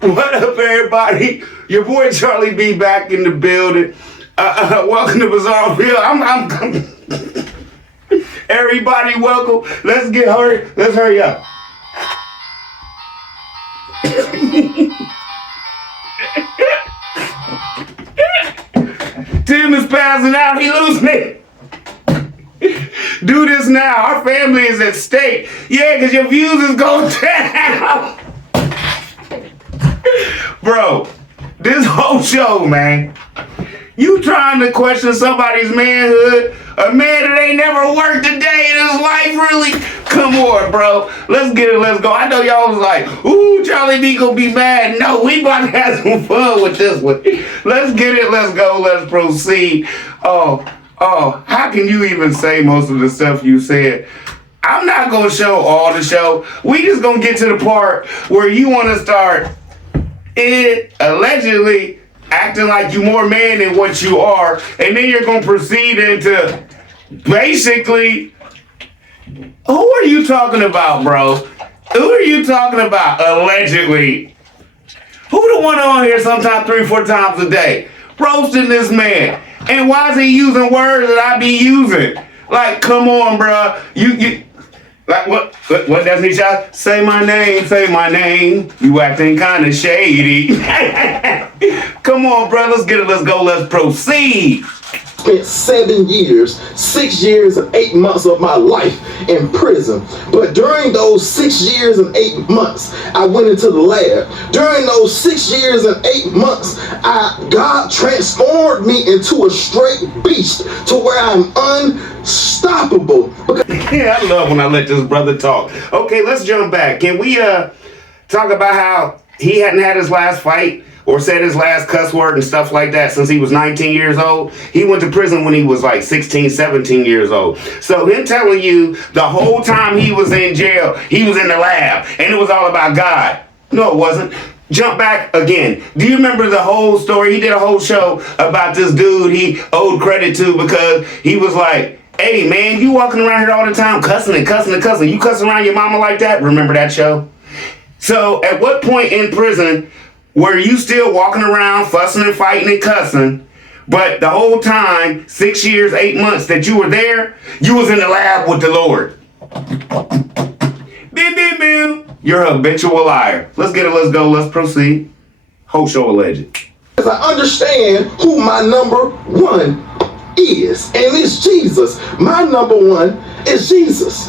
What up, everybody? Your boy Charlie B back in the building. Welcome to Bizarreville. Everybody, welcome. Let's hurry up. Tim is passing out. He losing it. Do this now. Our family is at stake. Yeah, because your views is going down. Bro, this whole show, man. You trying to question somebody's manhood? A man that ain't never worked a day in his life, really? Come on, bro. Let's get it, let's go. I know y'all was like, ooh, Charlie B gonna be mad. No, we about to have some fun with this one. Let's get it, let's go, let's proceed. Oh, how can you even say most of the stuff you said? I'm not gonna show all the show. We just gonna get to the part where you wanna start allegedly acting like you more man than what you are, and then you're gonna proceed into basically, who are you talking about, bro? Who are you talking about, allegedly? Who the one on here sometimes 3-4 times a day roasting this man? And why is he using words that I be using? Like, come on, bro. You like what does he shout? Say my name. You acting kind of shady. Come on, bro. Let's get it. Let's go. Let's proceed. Spent 7 years, 6 years and 8 months of my life in prison. But during those 6 years and 8 months, I went into the lab. During those 6 years and 8 months, God transformed me into a straight beast to where I'm unstoppable. Yeah, I love when I let this brother talk. Okay, let's jump back. Can we talk about how he hadn't had his last fight or said his last cuss word and stuff like that since he was 19 years old? He went to prison when he was like 16, 17 years old. So him telling you the whole time he was in jail, he was in the lab and it was all about God. No, it wasn't. Jump back again. Do you remember the whole story? He did a whole show about this dude he owed credit to because he was like, hey man, you walking around here all the time cussing and cussing and cussing. You cussing around your mama like that? Remember that show? So at what point in prison were you still walking around fussing and fighting and cussing, but the whole time, 6 years, 8 months that you were there, you was in the lab with the Lord? Bim, bim, bim. You're a habitual liar. Let's get it, let's go, let's proceed. Whole show alleged. Because I understand who my number one is, and it's Jesus. My number one is Jesus.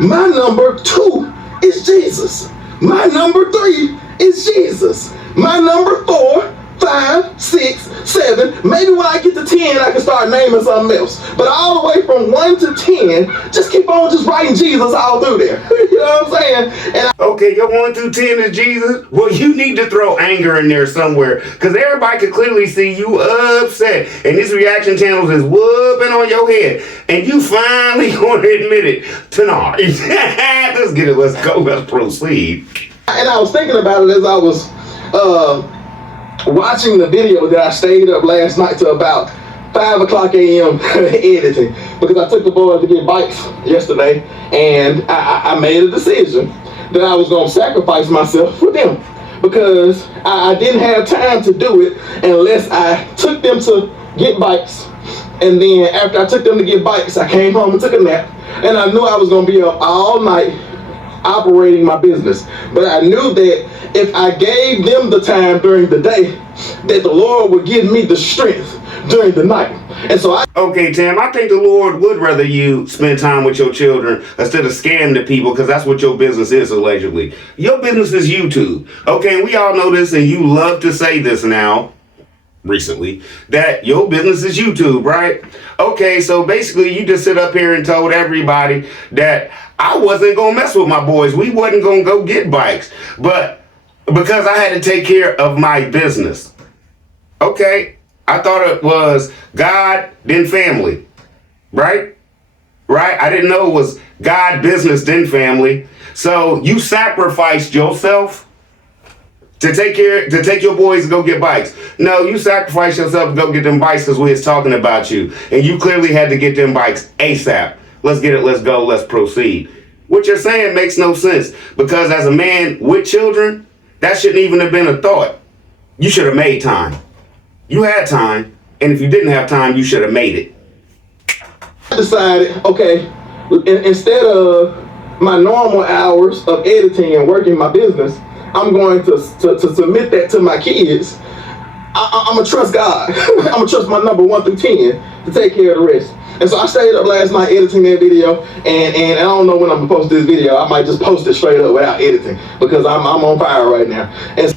My number two is Jesus. My number three is Jesus. My number 4, 5, 6, 7. Maybe when I get to 10, I can start naming something else. But all the way from 1 to 10, just keep on just writing Jesus all through there. You know what I'm saying? Okay, your 1 through 10 is Jesus? Well, you need to throw anger in there somewhere, because everybody can clearly see you upset, and this reaction channels is whooping on your head, and you finally going to admit it tonight. Let's get it, let's go, let's proceed. And I was thinking about it as I was watching the video that I stayed up last night to about 5 o'clock a.m. editing, because I took the boys to get bikes yesterday, and I made a decision that I was going to sacrifice myself for them, because I didn't have time to do it unless I took them to get bikes, and then after I took them to get bikes, I came home and took a nap, and I knew I was going to be up all night operating my business. But I knew that if I gave them the time during the day, that the Lord would give me the strength during the night. And so Okay, Tim, I think the Lord would rather you spend time with your children instead of scamming the people, because that's what your business is, allegedly. Your business is YouTube. Okay, and we all know this, and you love to say this now, recently, that your business is YouTube, right? Okay, so basically you just sit up here and told everybody that I wasn't gonna mess with my boys. We wasn't gonna go get bikes, but because I had to take care of my business. Okay, I thought it was God, then family, right? Right? I didn't know it was God, business, then family. So you sacrificed yourself to take your boys to go get bikes. No, you sacrificed yourself to go get them bikes because we was talking about you. And you clearly had to get them bikes ASAP. Let's get it, let's go, let's proceed. What you're saying makes no sense, because as a man with children, That shouldn't even have been a thought. You should have made time. You had time, and if you didn't have time, you should have made it. I decided, okay, instead of my normal hours of editing and working my business, I'm going to submit that to my kids. I'm going to trust God. I'm going to trust my number 1 through 10 to take care of the rest. And so I stayed up last night editing that video, and I don't know when I'm going to post this video. I might just post it straight up without editing because I'm on fire right now. And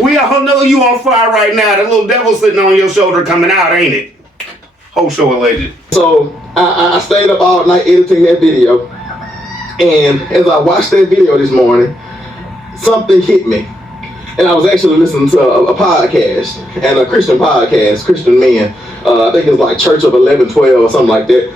we all know you on fire right now. That little devil sitting on your shoulder coming out, ain't it? Whole show alleged. So I stayed up all night editing that video, and as I watched that video this morning, something hit me. And I was actually listening to a podcast, and a Christian podcast, Christian men. I think it's like Church of 1112 or something like that.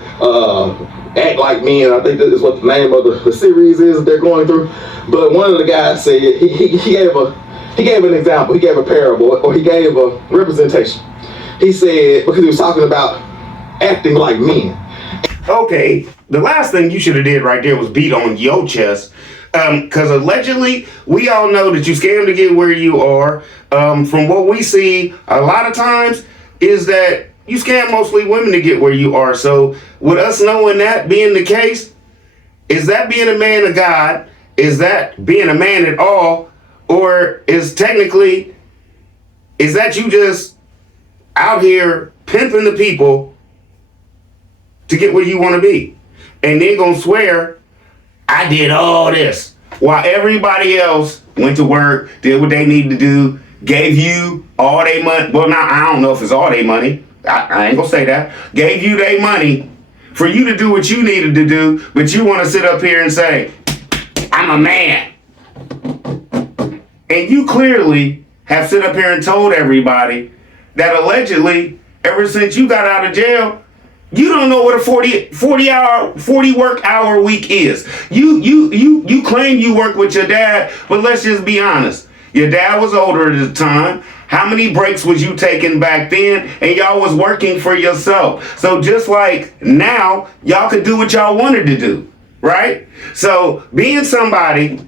Act Like Men, I think that is what the name of the series is that they're going through. But one of the guys said, he gave an example, he gave a parable, or he gave a representation. He said, because he was talking about acting like men. Okay, the last thing you should have did right there was beat on your chest. Because allegedly, we all know that you scam to get where you are. From what we see, a lot of times, is that you scam mostly women to get where you are. So, with us knowing that being the case, is that being a man of God? Is that being a man at all? Or is that you just out here pimping the people to get where you want to be? And then gonna swear, I did all this while everybody else went to work, did what they needed to do, gave you all their money. Well, now I don't know if it's all their money. I ain't gonna say that. Gave you their money for you to do what you needed to do, but you want to sit up here and say, I'm a man. And you clearly have sit up here and told everybody that allegedly, ever since you got out of jail, you don't know what a 40 work hour week is. You claim you work with your dad, but let's just be honest. Your dad was older at the time. How many breaks was you taking back then? And y'all was working for yourself. So just like now, y'all could do what y'all wanted to do, right? So being somebody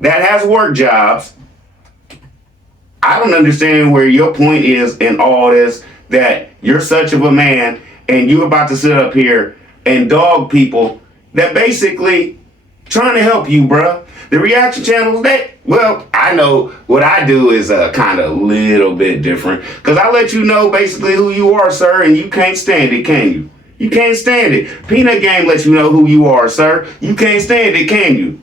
that has work jobs, I don't understand where your point is in all this, that you're such of a man and you're about to sit up here and dog people that basically trying to help you, bruh. The reaction channels, I know what I do is kind of a little bit different. Because I let you know basically who you are, sir, and you can't stand it, can you? You can't stand it. Peanut Game lets you know who you are, sir. You can't stand it, can you?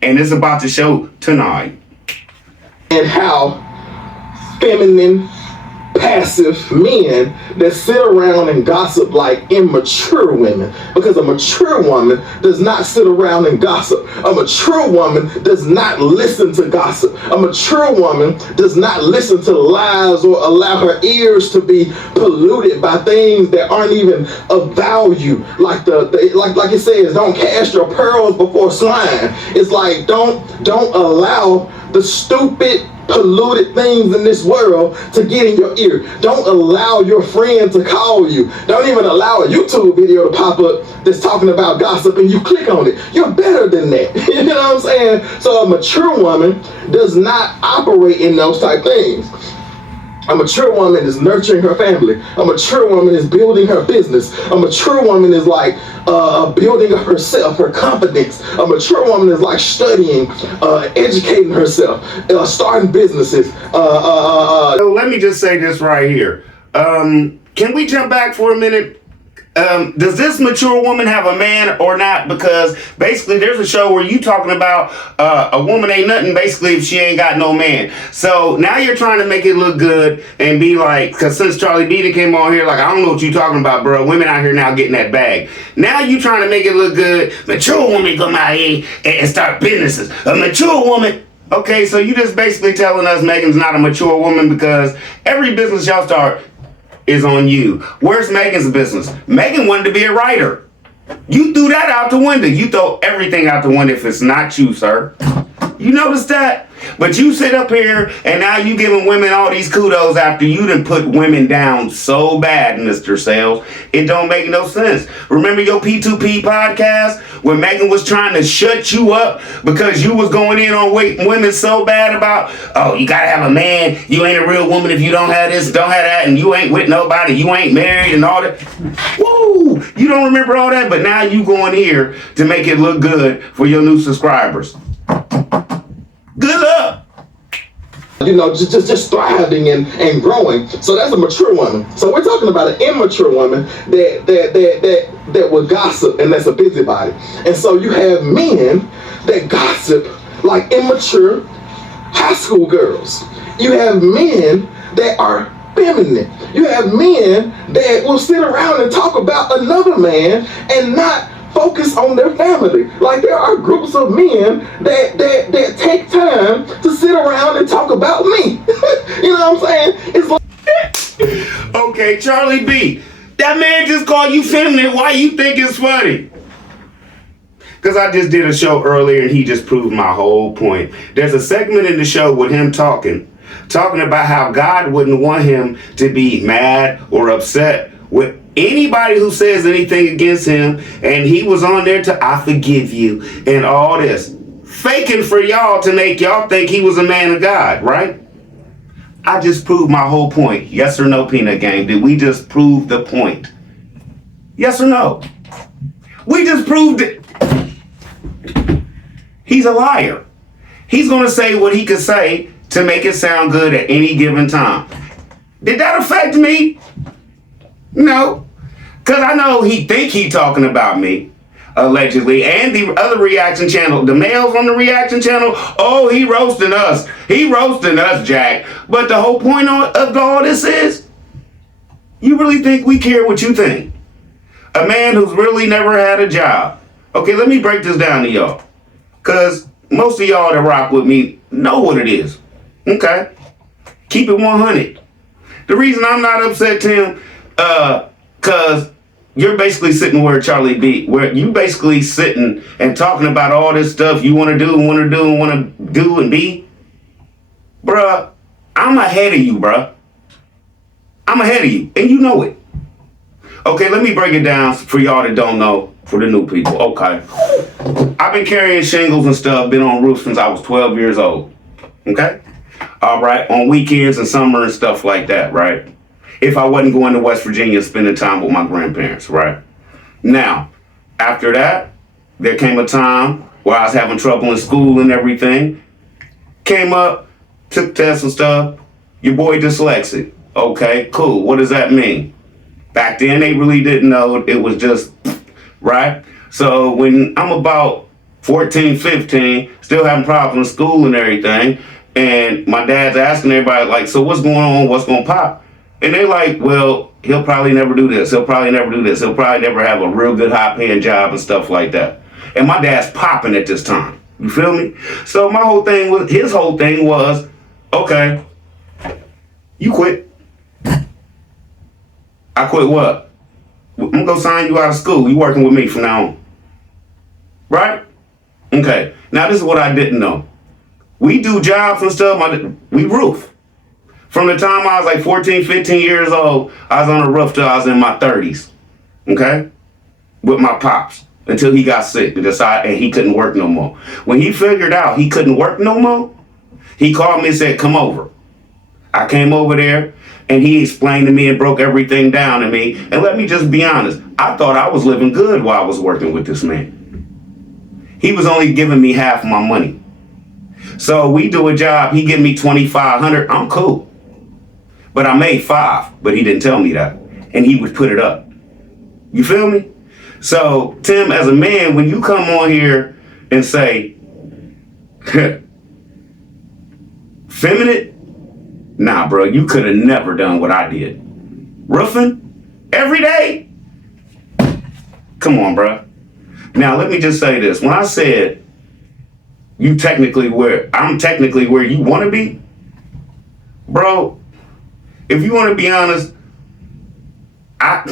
And it's about to show tonight. And how feminine, passive men that sit around and gossip like immature women. Because a mature woman does not sit around and gossip. A mature woman does not listen to gossip. A mature woman does not listen to lies or allow her ears to be polluted by things that aren't even of value. Like like it says, don't cast your pearls before swine. It's like don't allow the stupid, polluted things in this world to get in your ear. Don't allow your friend to call you. Don't even allow a YouTube video to pop up that's talking about gossip and you click on it. You're better than that. You know what I'm saying? So a mature woman does not operate in those type things. A mature woman is nurturing her family. A mature woman is building her business. A mature woman is like building up herself, her confidence. A mature woman is like studying, educating herself, starting businesses. So let me just say this right here. Can we jump back for a minute? Does this mature woman have a man or not? Because basically there's a show where you talking about a woman ain't nothing basically if she ain't got no man. So now you're trying to make it look good and be like, because since Charlie Beaton came on here, like, I don't know what you talking about, bro. Women out here now getting that bag. Now you trying to make it look good. Mature woman come out here and start businesses. A mature woman. Okay, so you just basically telling us Megan's not a mature woman because every business y'all start is on you. Where's Megan's business? Megan wanted to be a writer. You threw that out the window. You throw everything out the window if it's not you, sir. You notice that? But you sit up here and now you giving women all these kudos after you done put women down so bad, Mr. Sales. It don't make no sense. Remember your P2P podcast when Megan was trying to shut you up because you was going in on women so bad about, oh, you gotta have a man, you ain't a real woman if you don't have this, don't have that, and you ain't with nobody, you ain't married and all that. Woo! You don't remember all that, but now you going here to make it look good for your new subscribers. Good luck. Just thriving and growing. So that's a mature woman. So we're talking about an immature woman that will gossip, and that's a busybody. And so you have men that gossip like immature high school girls. You have men that are feminine. You have men that will sit around and talk about another man and not focus on their family. Like there are groups of men that take time to sit around and talk about me. You know what I'm saying? It's like, okay, Charlie B, that man just called you feminine. Why you think it's funny? Because I just did a show earlier and he just proved my whole point. There's a segment in the show with him talking about how God wouldn't want him to be mad or upset with anybody who says anything against him, and he was on there to I forgive you and all this, faking for y'all to make y'all think he was a man of God, right? I just proved my whole point. Yes or no, Peanut Gang? Did we just prove the point? Yes or no? We just proved it. He's a liar. He's going to say what he could say to make it sound good at any given time. Did that affect me? No, because I know he think he talking about me, allegedly, and the other reaction channel, the males on the reaction channel, oh, he roasting us. He roasting us, Jack. But the whole point of all this is, you really think we care what you think? A man who's really never had a job. Okay, let me break this down to y'all, because most of y'all that rock with me know what it is. Okay, keep it 100. The reason I'm not upset, Tim, cause you're basically sitting where Charlie B, where you basically sitting and talking about all this stuff you want to do and be. Bruh, I'm ahead of you, bruh. I'm ahead of you, and you know it. Okay, let me break it down for y'all that don't know, for the new people. Okay. I've been carrying shingles and stuff, been on roofs since I was 12 years old. Okay? All right, on weekends and summer and stuff like that, right? If I wasn't going to West Virginia spending time with my grandparents, right? Now, after that, there came a time where I was having trouble in school and everything. Came up, took tests and stuff. Your boy dyslexic. Okay, cool. What does that mean? Back then, they really didn't know. It was just, right? So when I'm about 14, 15, still having problems in school and everything, and my dad's asking everybody, like, so what's going on? What's going to pop? And they're like, well, he'll probably never do this. He'll probably never do this. He'll probably never have a real good high-paying job and stuff like that. And my dad's popping at this time. You feel me? So his whole thing was, okay, you quit. I quit what? I'm going to go sign you out of school. You working with me from now on. Right? Okay. Now, this is what I didn't know. We do jobs and stuff. We roof. From the time I was like 14, 15 years old, I was on the roof till I was in my 30s. Okay? With my pops. Until he got sick and he couldn't work no more. When he figured out he couldn't work no more, he called me and said, come over. I came over there and he explained to me and broke everything down to me. And let me just be honest. I thought I was living good while I was working with this man. He was only giving me half my money. So we do a job. He give me $2,500. I'm cool. But I made $5, but he didn't tell me that. And he would put it up. You feel me? So, Tim, as a man, when you come on here and say, feminine? Nah, bro, you could have never done what I did. Roofing? Every day? Come on, bro. Now, let me just say this. When I said, I'm technically where you want to be, bro, if you want to be honest, I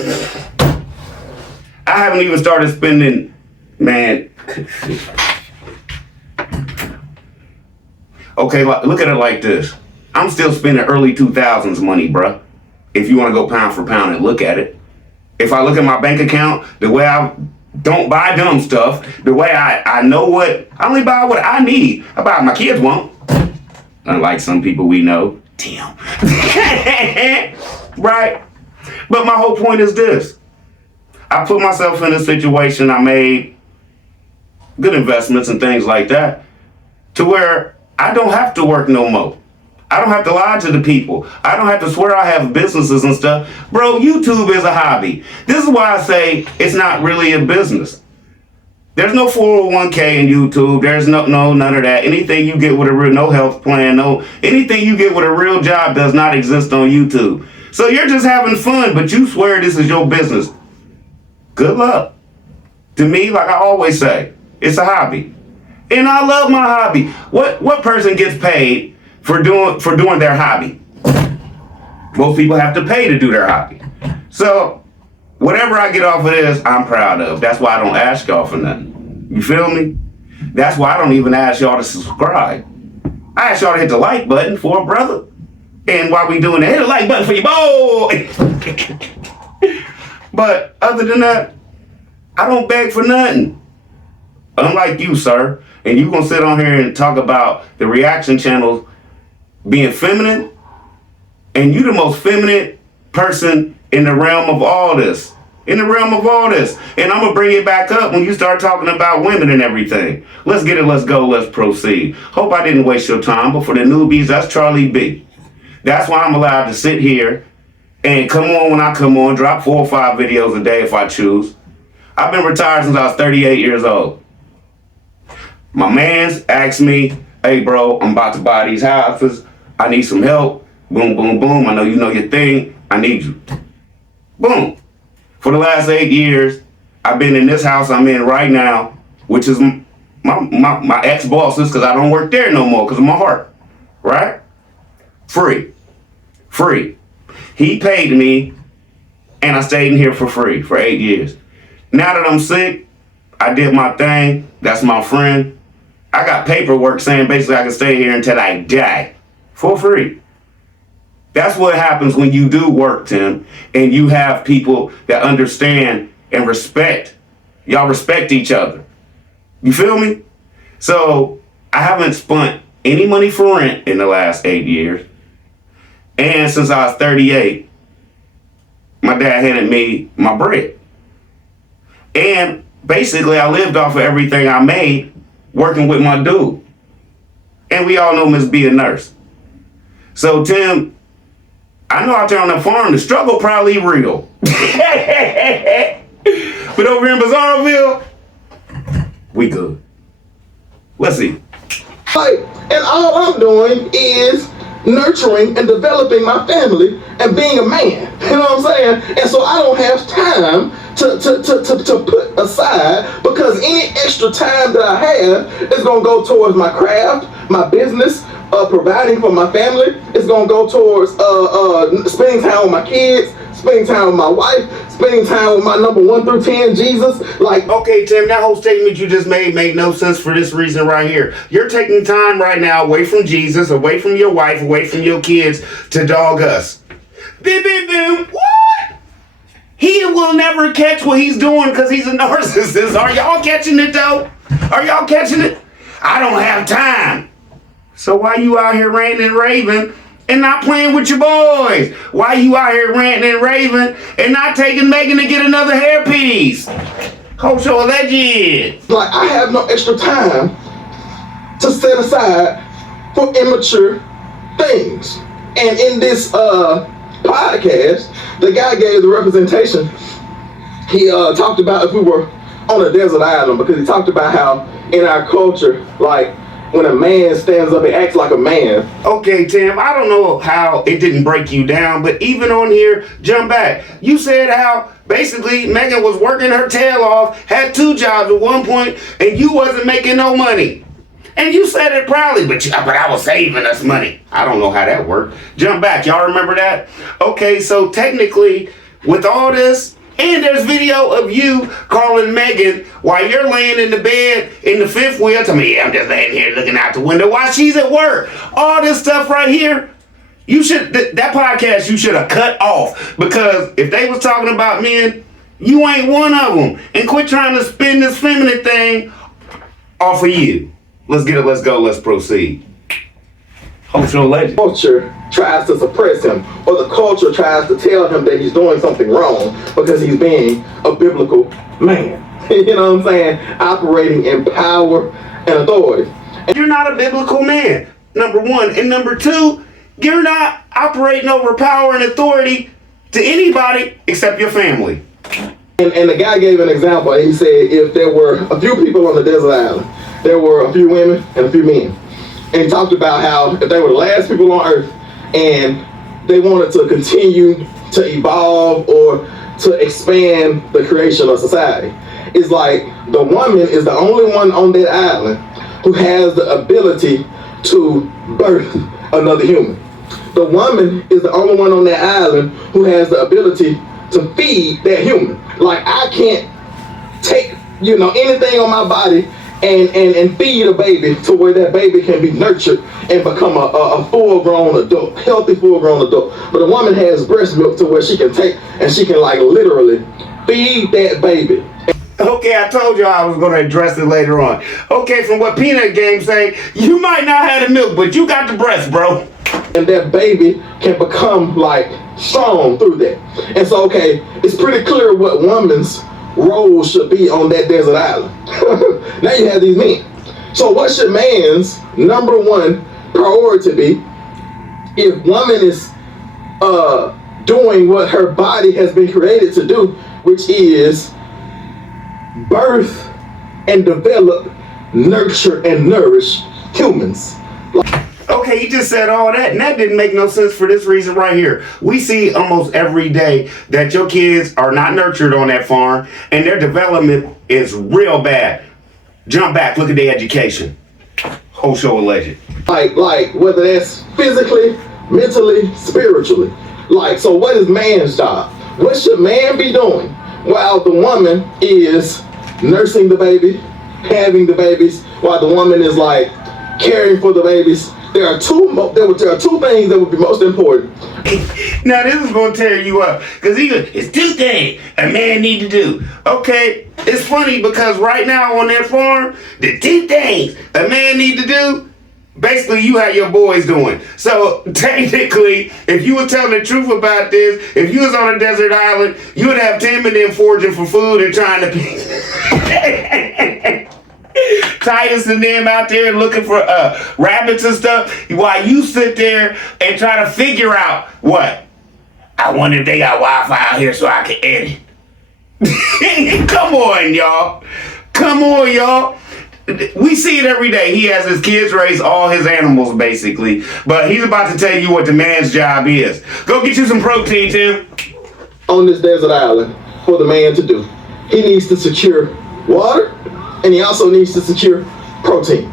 haven't even started spending, man. Okay, look at it like this. I'm still spending early 2000s money, bruh. If you want to go pound for pound and look at it. If I look at my bank account, the way I don't buy dumb stuff, the way I know what, I only buy what I need. I buy what my kids want. Unlike some people we know. Damn. Right? But my whole point is this. I put myself in a situation, I made good investments and things like that, to where I don't have to work no more. I don't have to lie to the people. I don't have to swear I have businesses and stuff. Bro, YouTube is a hobby. This is why I say it's not really a business. There's no 401k in YouTube. There's no none of that. Anything you get with a real, no health plan, anything you get with a real job does not exist on YouTube. So you're just having fun, but you swear this is your business. Good luck. To me, like I always say, it's a hobby. And I love my hobby. What person gets paid for doing their hobby? Most people have to pay to do their hobby. So whatever I get off of this, I'm proud of. That's why I don't ask y'all for nothing. You feel me? That's why I don't even ask y'all to subscribe. I ask y'all to hit the like button for a brother. And while we doing that, hit the like button for your boy. But other than that, I don't beg for nothing. Unlike you, sir. And you gonna sit on here and talk about the reaction channels being feminine, and you the most feminine person in the realm of all this. And I'm gonna bring it back up when you start talking about women and everything. Let's get it, let's go, let's proceed. Hope I didn't waste your time, but for the newbies, that's Charlie B. That's why I'm allowed to sit here and come on when I come on, drop 4 or 5 videos a day if I choose. I've been retired since I was 38 years old. My mans asked me, hey bro, I'm about to buy these houses. I need some help. Boom, boom, boom. I know you know your thing. I need you. Boom. For the last 8 years, I've been in this house I'm in right now, which is my ex-boss's, because I don't work there no more because of my heart. Right? Free. He paid me, and I stayed in here for free for 8 years. Now that I'm sick, I did my thing. That's my friend. I got paperwork saying basically I can stay here until I die for free. That's what happens when you do work, Tim, and you have people that understand and respect. Y'all respect each other. You feel me? So I haven't spent any money for rent in the last 8 years. And since I was 38, my dad handed me my bread. And basically I lived off of everything I made working with my dude. And we all know Miss B a nurse. So Tim, I know out there on the farm, the struggle probably real. But over here in Bizarreville, we good. Let's see. And all I'm doing is nurturing and developing my family and being a man. You know what I'm saying? And so I don't have time to put aside, because any extra time that I have is gonna go towards my craft, my business, providing for my family. It's gonna go towards spending time with my kids, spending time with my wife, spending time with my number 1 through 10, Jesus. Like, okay, Tim, that whole statement you just made no sense for this reason right here. You're taking time right now away from Jesus, away from your wife, away from your kids to dog us. Boom. What? He will never catch what he's doing because he's a narcissist. Are y'all catching it though? Are y'all catching it? I don't have time. So why you out here ranting and raving and not playing with your boys? Why you out here ranting and raving and not taking Megan to get another hairpiece? Hope so alleged. Like, I have no extra time to set aside for immature things. And in this podcast, the guy gave the representation. He talked about if we were on a desert island, because he talked about how in our culture, like, when a man stands up and acts like a man. Okay, Tim, I don't know how it didn't break you down, but even on here, jump back. You said how basically Megan was working her tail off, had 2 jobs at one point, and you wasn't making no money. And you said it proudly, but I was saving us money. I don't know how that worked. Jump back. Y'all remember that? Okay, so technically, with all this, And there's video of you calling Megan while you're laying in the bed in the fifth wheel. Tell me, yeah, I'm just laying here looking out the window while she's at work. All this stuff right here. You should, that podcast you should have cut off, because if they was talking about men, you ain't one of them. And quit trying to spin this feminine thing off of you. Let's get it, let's go, let's proceed. Cultural legend. Culture tries to suppress him, or the culture tries to tell him that he's doing something wrong because he's being a biblical man. You know what I'm saying? Operating in power and authority. You're not a biblical man, number one. And number two, you're not operating over power and authority to anybody except your family. And the guy gave an example. He said if there were a few people on the desert island, there were a few women and a few men. And he talked about how if they were the last people on earth and they wanted to continue to evolve or to expand the creation of society, it's like the woman is the only one on that island who has the ability to birth another human. The woman is the only one on that island who has the ability to feed that human. Like, I can't take, anything on my body and feed a baby to where that baby can be nurtured and become a full-grown adult, healthy full-grown adult. But a woman has breast milk to where she can take and she can literally feed that baby. Okay, I told you I was going to address it later on. Okay, from what Peanut Game say, you might not have the milk, but you got the breast, bro. And that baby can become strong through that. And so, okay, it's pretty clear what woman's role should be on that desert island. Now you have these men. So what should man's number one priority be if woman is doing what her body has been created to do, which is birth and develop, nurture and nourish humans? Okay, you just said all that, and that didn't make no sense for this reason right here. We see almost every day that your kids are not nurtured on that farm, and their development is real bad. Jump back, look at their education. Whole show alleged. Like whether that's physically, mentally, spiritually. So what is man's job? What should man be doing while the woman is nursing the baby, having the babies, while the woman is caring for the babies? There are two things that would be most important. Now this is gonna tear you up, because it's two things a man need to do. Okay, it's funny because right now on that farm, the two things a man need to do, basically you have your boys doing. So technically, if you were telling the truth about this, if you was on a desert island, you would have Tim and them foraging for food and trying to Titus and them out there looking for rabbits and stuff, while you sit there and try to figure out what? I wonder if they got Wi-Fi out here so I can edit. Come on, y'all. Come on, y'all. We see it every day. He has his kids raise all his animals, basically. But he's about to tell you what the man's job is. Go get you some protein, Tim. On this desert island, for the man to do, he needs to secure water, and he also needs to secure protein.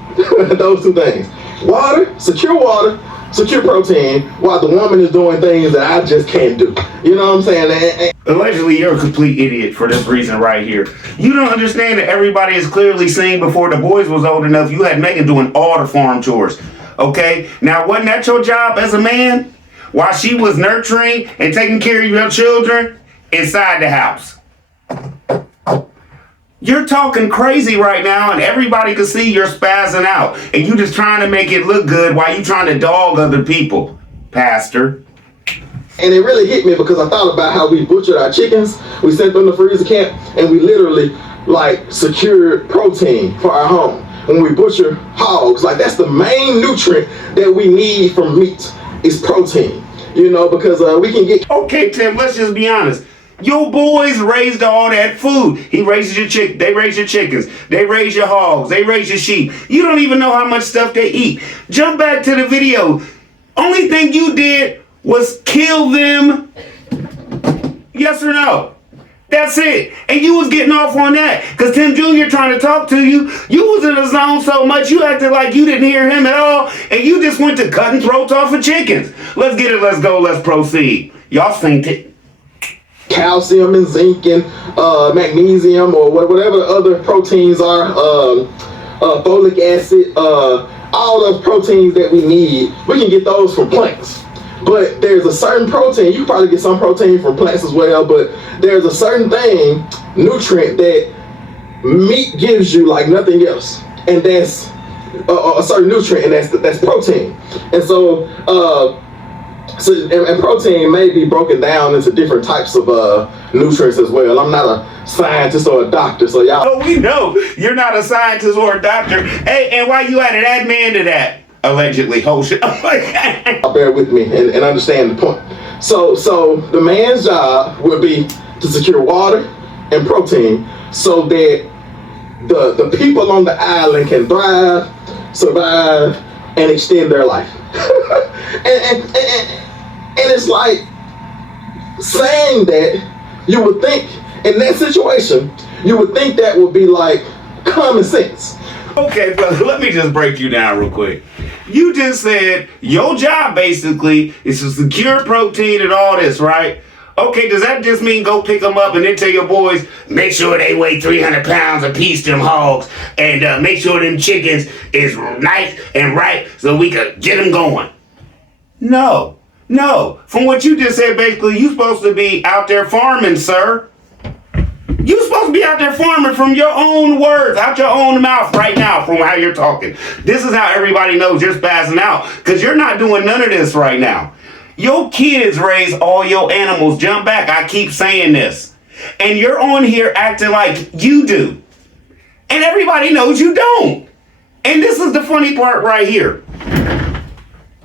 Those two things. Water, secure protein, while the woman is doing things that I just can't do. You know what I'm saying? Allegedly, you're a complete idiot for this reason right here. You don't understand that everybody is clearly seeing before the boys was old enough, you had Megan doing all the farm chores. Okay? Now, wasn't that your job as a man? While she was nurturing and taking care of your children inside the house. You're talking crazy right now, and everybody can see you're spazzing out. And you just trying to make it look good while you trying to dog other people, Pastor. And it really hit me because I thought about how we butchered our chickens. We sent them to freezer camp, and we literally secured protein for our home. When we butcher hogs, that's the main nutrient that we need from meat is protein. Because we can get... Okay, Tim, let's just be honest. Your boys raised all that food. He raises your chick. They raise your chickens. They raise your hogs. They raise your sheep. You don't even know how much stuff they eat. Jump back to the video. Only thing you did was kill them. Yes or no? That's it. And you was getting off on that. Because Tim Jr. trying to talk to you. You was in the zone so much you acted like you didn't hear him at all. And you just went to cutting throats off of chickens. Let's get it. Let's go. Let's proceed. Y'all synced it. calcium and zinc and magnesium or whatever the other proteins are, folic acid, all those proteins that we need, we can get those from plants. But there's a certain protein, you can probably get some protein from plants as well, but there's a certain thing, nutrient, that meat gives you like nothing else. And that's a certain nutrient, and that's protein. And so, and protein may be broken down into different types of nutrients as well. I'm not a scientist or a doctor, so y'all. Oh, we know you're not a scientist or a doctor. Hey, and why you added that man to that allegedly whole shit? Bear with me and understand the point. So the man's job would be to secure water and protein so that the people on the island can thrive, survive, and extend their life. And it's like saying that you would think in that situation, you would think that would be like common sense. Okay, brother, let me just break you down real quick. You just said your job basically is to secure protein and all this, right? Okay, does that just mean go pick them up and then tell your boys, make sure they weigh 300 pounds a piece, them hogs, and make sure them chickens is nice and right so we could get them going? No. From what you just said, basically, you supposed to be out there farming, sir. You supposed to be out there farming from your own words, out your own mouth right now from how you're talking. This is how everybody knows you're spazzing out because you're not doing none of this right now. Your kids raise all your animals. Jump back. I keep saying this. And you're on here acting like you do. And everybody knows you don't. And this is the funny part right here.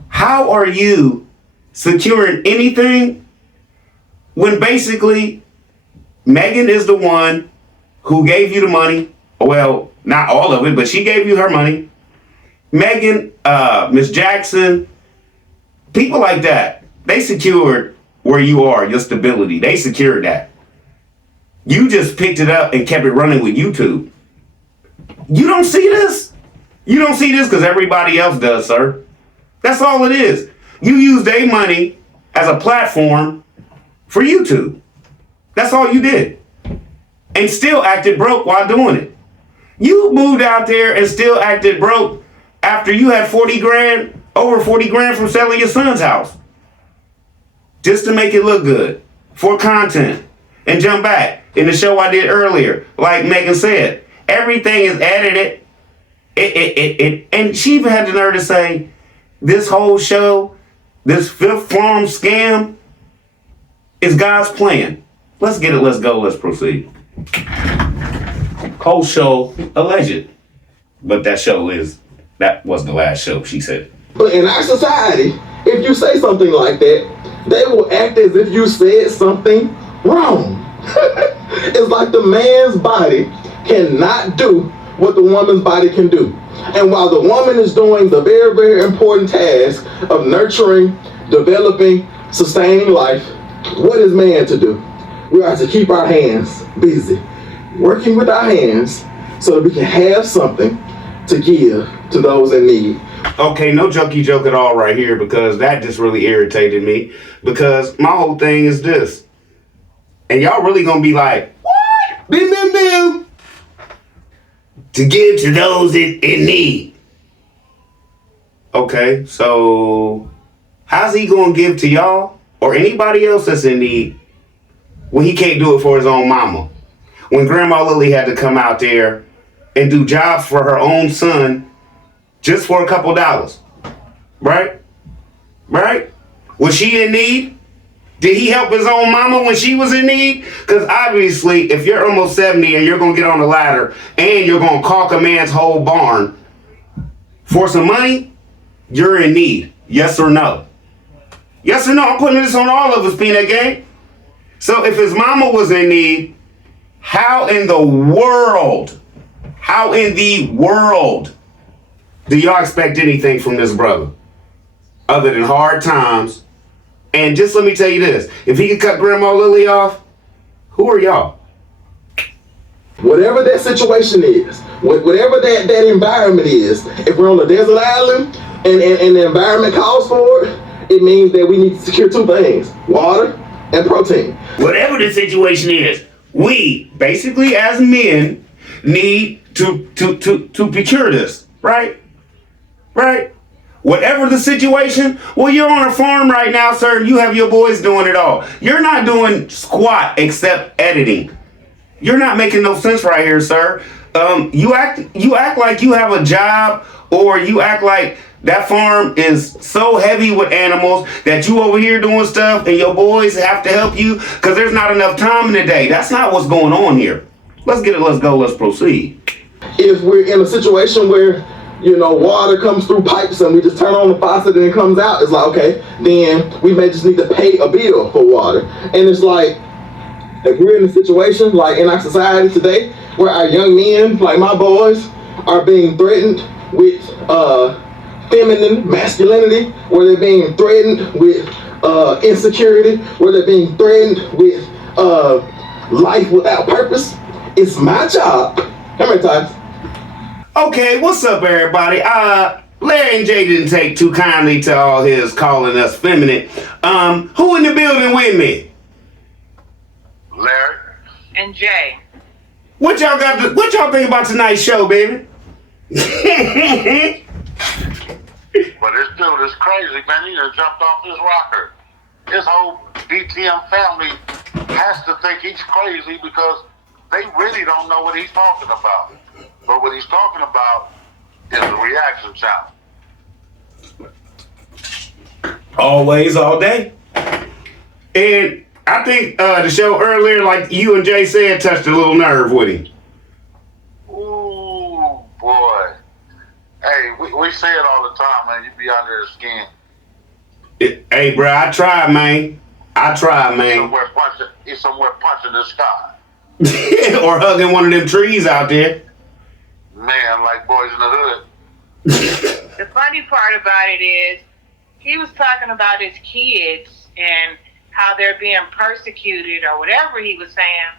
How are you securing anything when basically Megan is the one who gave you the money? Well, not all of it, but she gave you her money. Megan, Miss Jackson, people like that, they secured where you are, your stability. They secured that. You just picked it up and kept it running with YouTube. You don't see this? You don't see this because everybody else does, sir. That's all it is. You use their money as a platform for YouTube. That's all you did. And still acted broke while doing it. You moved out there and still acted broke after you had 40 grand, over 40 grand from selling your son's house. Just to make it look good. For content. And jump back. In the show I did earlier, like Megan said, everything is edited. And she even had the nerve to say, this whole show, this fifth form scam, is God's plan. Let's get it, let's go, let's proceed. Whole show alleged. But that was the last show, she said. But in our society, if you say something like that, they will act as if you said something wrong. It's like the man's body cannot do what the woman's body can do. And while the woman is doing the very, very important task of nurturing, developing, sustaining life, what is man to do? We are to keep our hands busy, working with our hands so that we can have something to give to those in need. Okay, no jokey joke at all right here because that just really irritated me because my whole thing is this. And y'all really gonna be like, what? Bim. To give to those in need. Okay, so how's he gonna give to y'all or anybody else that's in need when he can't do it for his own mama? When Grandma Lily had to come out there and do jobs for her own son just for a couple dollars. Right? Was she in need? Did he help his own mama when she was in need? Because obviously, if you're almost 70 and you're going to get on the ladder and you're going to caulk a man's whole barn for some money, you're in need. Yes or no? Yes or no? I'm putting this on all of us, Peanut Gang. So if his mama was in need, how in the world do y'all expect anything from this brother other than hard times? And just let me tell you this, if he could cut Grandma Lily off, who are y'all? Whatever that situation is, whatever that environment is, if we're on a desert island and the environment calls for it, it means that we need to secure two things, water and protein. Whatever the situation is, we basically as men need to procure this, right? Right? Whatever the situation, well, you're on a farm right now, sir. You have your boys doing it all. You're not doing squat except editing. You're not making no sense right here, sir. You act like you have a job, or you act like that farm is so heavy with animals that you over here doing stuff and your boys have to help you because there's not enough time in the day. That's not what's going on here. Let's get it. Let's go. Let's proceed. If we're in a situation where, water comes through pipes and we just turn on the faucet and it comes out, it's like, okay, then we may just need to pay a bill for water. And it's like, if we're in a situation like in our society today where our young men, like my boys, are being threatened with feminine masculinity, where they're being threatened with insecurity, where they're being threatened with life without purpose, it's my job. How many times? Okay, what's up, everybody? Larry and Jay didn't take too kindly to all his calling us feminine. Who in the building with me? Larry and Jay. What y'all think about tonight's show, baby? But this dude is crazy, man. He done jumped off his rocker. His whole BTM family has to think he's crazy because they really don't know what he's talking about. But what he's talking about is a reaction channel. Always, all day. And I think the show earlier, like you and Jay said, touched a little nerve with him. Ooh, boy. Hey, we say it all the time, man. You be under the skin. Hey, bro, I tried, man. He's somewhere punching the sky. Or hugging one of them trees out there. Man, like boys in the hood. The funny part about it is, he was talking about his kids and how they're being persecuted or whatever he was saying.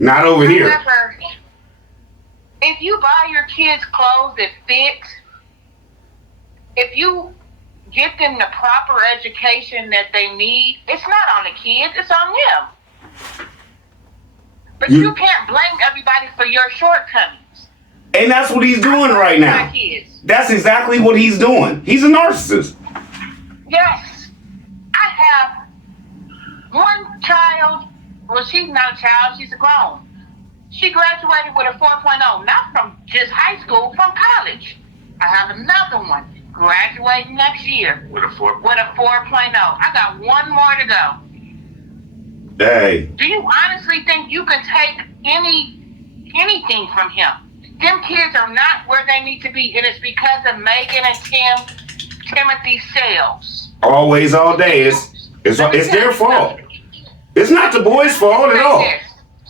Not over here. However, if you buy your kids clothes that fit, if you get them the proper education that they need, it's not on the kids, it's on them. But you can't blame everybody for your shortcomings. And that's what he's doing right now. That's exactly what he's doing. He's a narcissist. Yes. I have one child. Well, she's not a child. She's a grown. She graduated with a 4.0, not from just high school, from college. I have another one graduating next year with a 4.0. I got one more to go. Hey. Do you honestly think you can take anything from him? Them kids are not where they need to be, and it's because of Megan and Timothy's selves. Always, all day. It's their fault. It's not the boys' fault at all.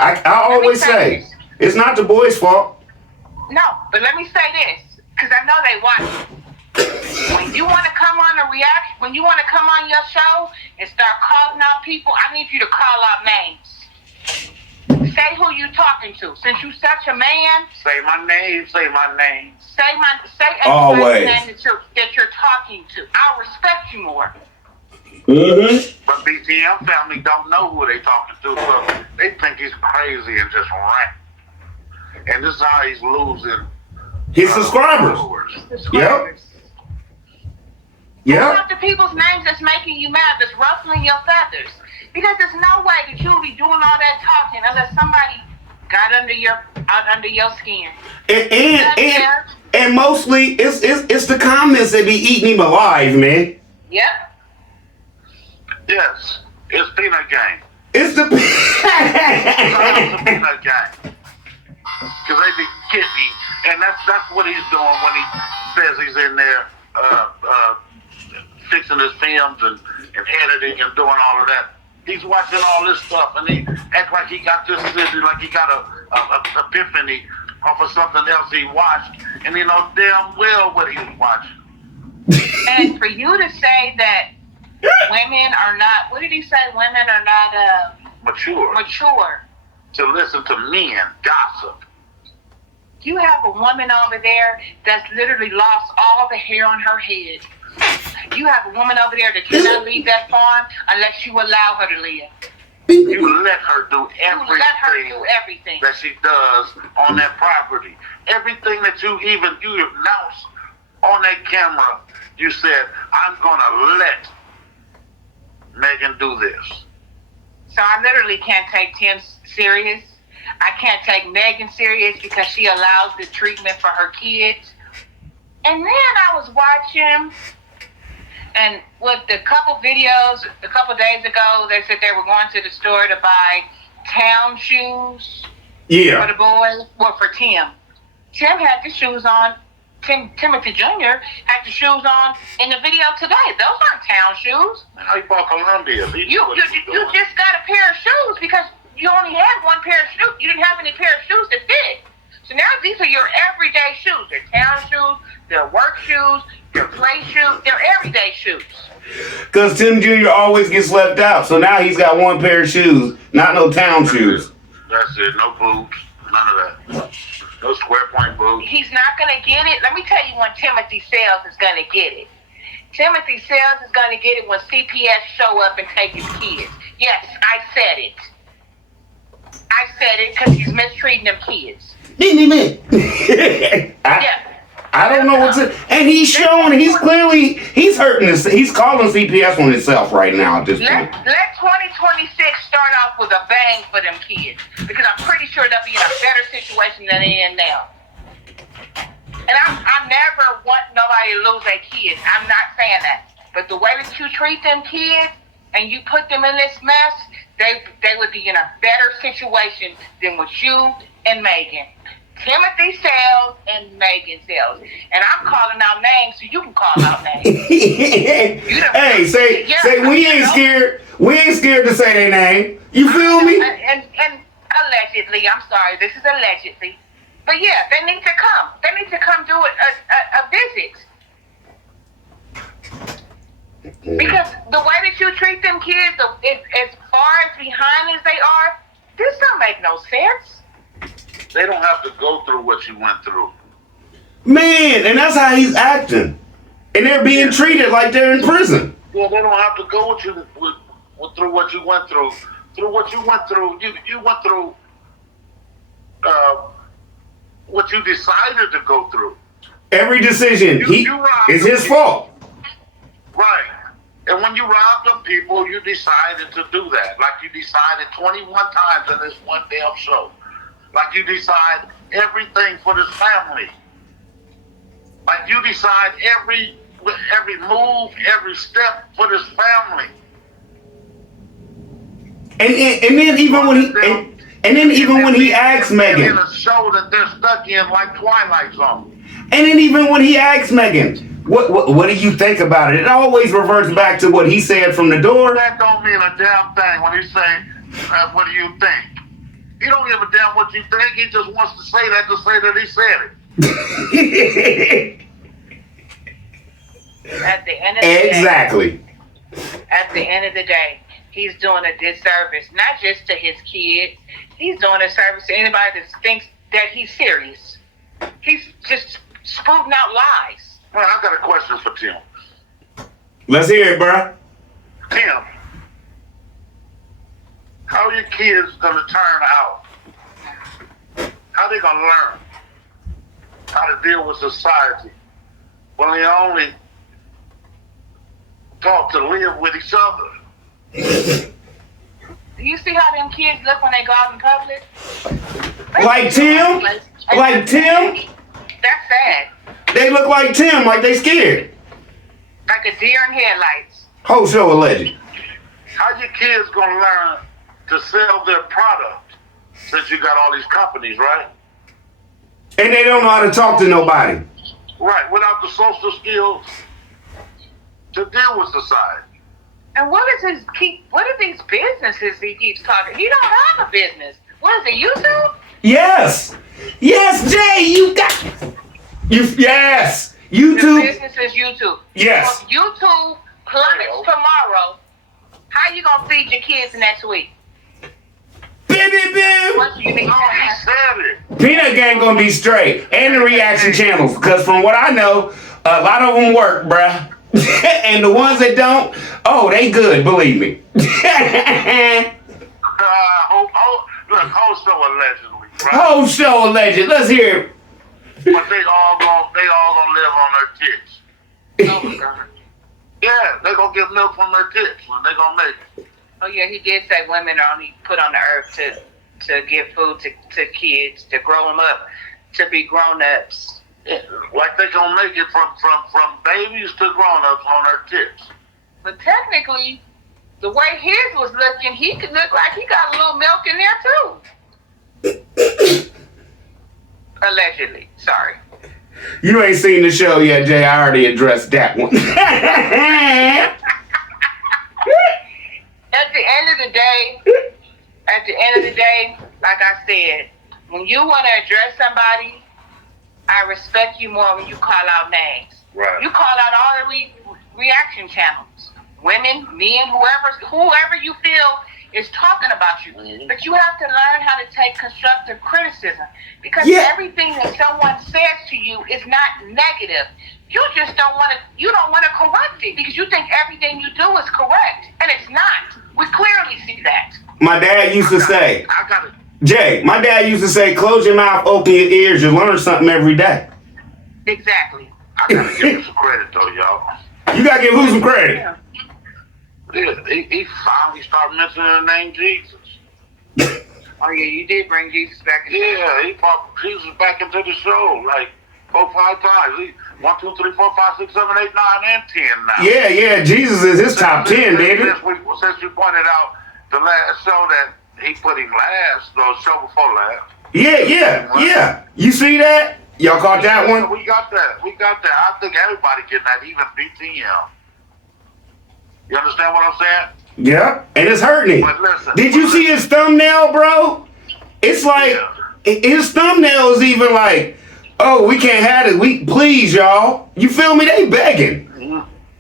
I always say it's not the boys' fault. No, but let me say this, because I know they watch. When you want to come on when you want to come on your show and start calling out people, I need you to call out names. Say who you talking to. Since you such a man, say my name. Say always name that you're talking to. I'll respect you more. Mm-hmm. But BTM family don't know who they talking to, so they think he's crazy and just rant. And this is how he's losing his subscribers. Yep. Pull out the people's names that's making you mad, that's ruffling your feathers. Because there's no way that you'll be doing all that talking unless somebody got under your skin. And mostly it's the comments that be eating him alive, man. Yep. Yes, it's peanut game. It's the peanut game. Because they be getting, and that's what he's doing when he says he's in there fixing his films and editing and doing all of that. He's watching all this stuff and he acts like he got this, like he got a epiphany off of something else he watched, and you know damn well what he was watching. And for you to say that women are not, what did he say? Women are not mature to listen to men gossip. You have a woman over there that's literally lost all the hair on her head. You have a woman over there that cannot leave that farm unless you allow her to live. You let her do everything that she does on that property. Everything that you announced on that camera, you said, I'm going to let Megan do this. So I literally can't take Tim serious. I can't take Megan serious because she allows the treatment for her kids. And then I was watching, and with the couple videos a couple days ago, they said they were going to the store to buy town shoes for the boys. Well, for Tim. Tim had the shoes on. Timothy Jr. had the shoes on in the video today. Those aren't town shoes. How you bought Columbia? You just got a pair of shoes because you only had one pair of shoes. You didn't have any pair of shoes to fit. So now these are your everyday shoes. They're town shoes, they're work shoes, they're play shoes, they're everyday shoes. Because Tim Jr. always gets left out. So now he's got one pair of shoes, not no town shoes. That's it. No boots. None of that. No square point boots. He's not going to get it. Let me tell you when Timothy Sales is going to get it. Timothy Sales is going to get it when CPS show up and take his kids. Yes, I said it. I said it because he's mistreating them kids. I don't know what's it. And he's showing, he's hurting this. He's calling CPS on himself right now at this point. Let 2026 start off with a bang for them kids. Because I'm pretty sure they'll be in a better situation than they're in now. And I never want nobody to lose their kids. I'm not saying that. But the way that you treat them kids and you put them in this mess, they would be in a better situation than with you and Megan. Timothy Sales and Megan Sales. And I'm calling out names so you can call out names. Hey, say we ain't scared. We ain't scared to say their name. You feel me? And allegedly, I'm sorry, this is allegedly. But yeah, they need to come. They need to come do a visit. Because the way that you treat them kids, as far as behind as they are, this don't make no sense. They don't have to go through what you went through. Man, and that's how he's acting. And they're being treated like they're in prison. Well, they don't have to go through what you went through. Through what you went through, you went through what you decided to go through. Every decision is his fault. Right. And when you robbed them people, you decided to do that. Like you decided 21 times in this one damn show. Like you decide everything for this family. Like you decide every move, every step for this family. And then even when he asks Megan, in a show that they're stuck in like Twilight Zone. And then even when he asks Megan, what do you think about it? It always reverts back to what he said from the door. That don't mean a damn thing when he say, what do you think? He don't give a damn what you think. He just wants to say that he said it. At the end of the day. Exactly. At the end of the day, he's doing a disservice, not just to his kids. He's doing a service to anybody that thinks that he's serious. He's just spouting out lies. Well, I got a question for Tim. Let's hear it, bro. Tim, how are your kids gonna turn out? How they gonna learn how to deal with society when they only taught to live with each other? Do you see how them kids look when they go out in public? Like Tim? Like Tim? That's sad. They look like Tim, like they scared. Like a deer in headlights. Whole show alleged. How your kids gonna learn to sell their product since you got all these companies, right? And they don't know how to talk to nobody. Right, without the social skills to deal with society. And what are these businesses he keeps talking? He don't have a business. What is it, YouTube? Yes. Yes, Jay, yes. YouTube. The business is YouTube. Yes. So if YouTube plummets tomorrow, how you gonna feed your kids next week? What you need to have? Peanut Gang gonna be straight. And the reaction channels. Because from what I know, a lot of them work, bruh. And the ones that don't, oh, they good, believe me. Whole show allegedly, right? Whole show alleged. Let's hear it. But they all gonna live on their tits. Oh my God. Yeah, they gonna get milk from their tits when they gonna make it. Oh yeah, he did say women are only put on the earth to give food to kids, to grow them up, to be grown-ups. Yeah, like they gonna make it from babies to grown-ups on their tits. But technically, the way his was looking, he could look like he got a little milk in there too. Allegedly, sorry. You ain't seen the show yet, Jay. I already addressed that one. At the end of the day, like I said, when you want to address somebody, I respect you more when you call out names. Right. You call out all the reaction channels. Women, men, whoever you feel is talking about you. Mm-hmm. But you have to learn how to take constructive criticism. Because everything that someone says to you is not negative. You just don't want to correct it because you think everything you do is correct. And it's not. We clearly see that. My dad used to say, I got it. Jay, my dad used to say, close your mouth, open your ears, you learn something every day. Exactly. I gotta give him some credit though, y'all. You gotta give who some credit? Yeah, he finally started mentioning the name Jesus. Oh yeah, you did bring Jesus back. Yeah, he brought Jesus back into the show like 4, 5 times. 1, 2, 3, 4, 5, 6, 7, 8, 9, and 10 now. Yeah, Jesus is his top 10, baby. Since you pointed out the last show that he put him last, the show before last. Yeah. You see that? Y'all caught that one? We got that. I think everybody getting that, even BTM. You understand what I'm saying? Yeah, and it's hurting him. Did you see his thumbnail, bro? It's like, his thumbnail is even like, oh, we can't have it. Please, y'all. You feel me? They begging.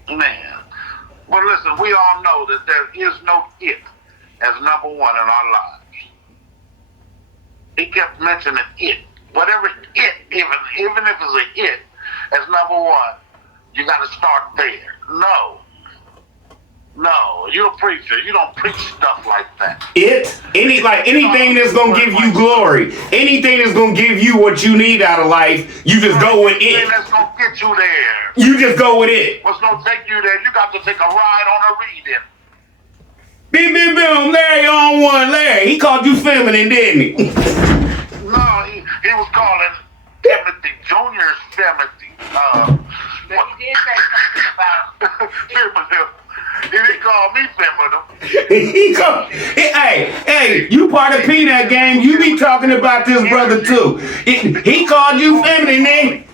Man. But listen, we all know that there is no it as number one in our lives. He kept mentioning it. Whatever it, even if it's a it, as number one, you got to start there. No, you're a preacher. You don't preach stuff like that. Anything that's gonna give you glory, anything that's gonna give you what you need out of life, you just go with it. Anything that's gonna get you there. You just go with it. What's gonna take you there? You got to take a ride on a reading. Boom, Larry on one. Larry, he called you feminine, didn't he? No, he was calling Timothy Junior's Timothy. But he did say something about Timothy. He didn't call me feminine. Hey, you part of Peanut Game. You be talking about this brother too. He called you feminine, man.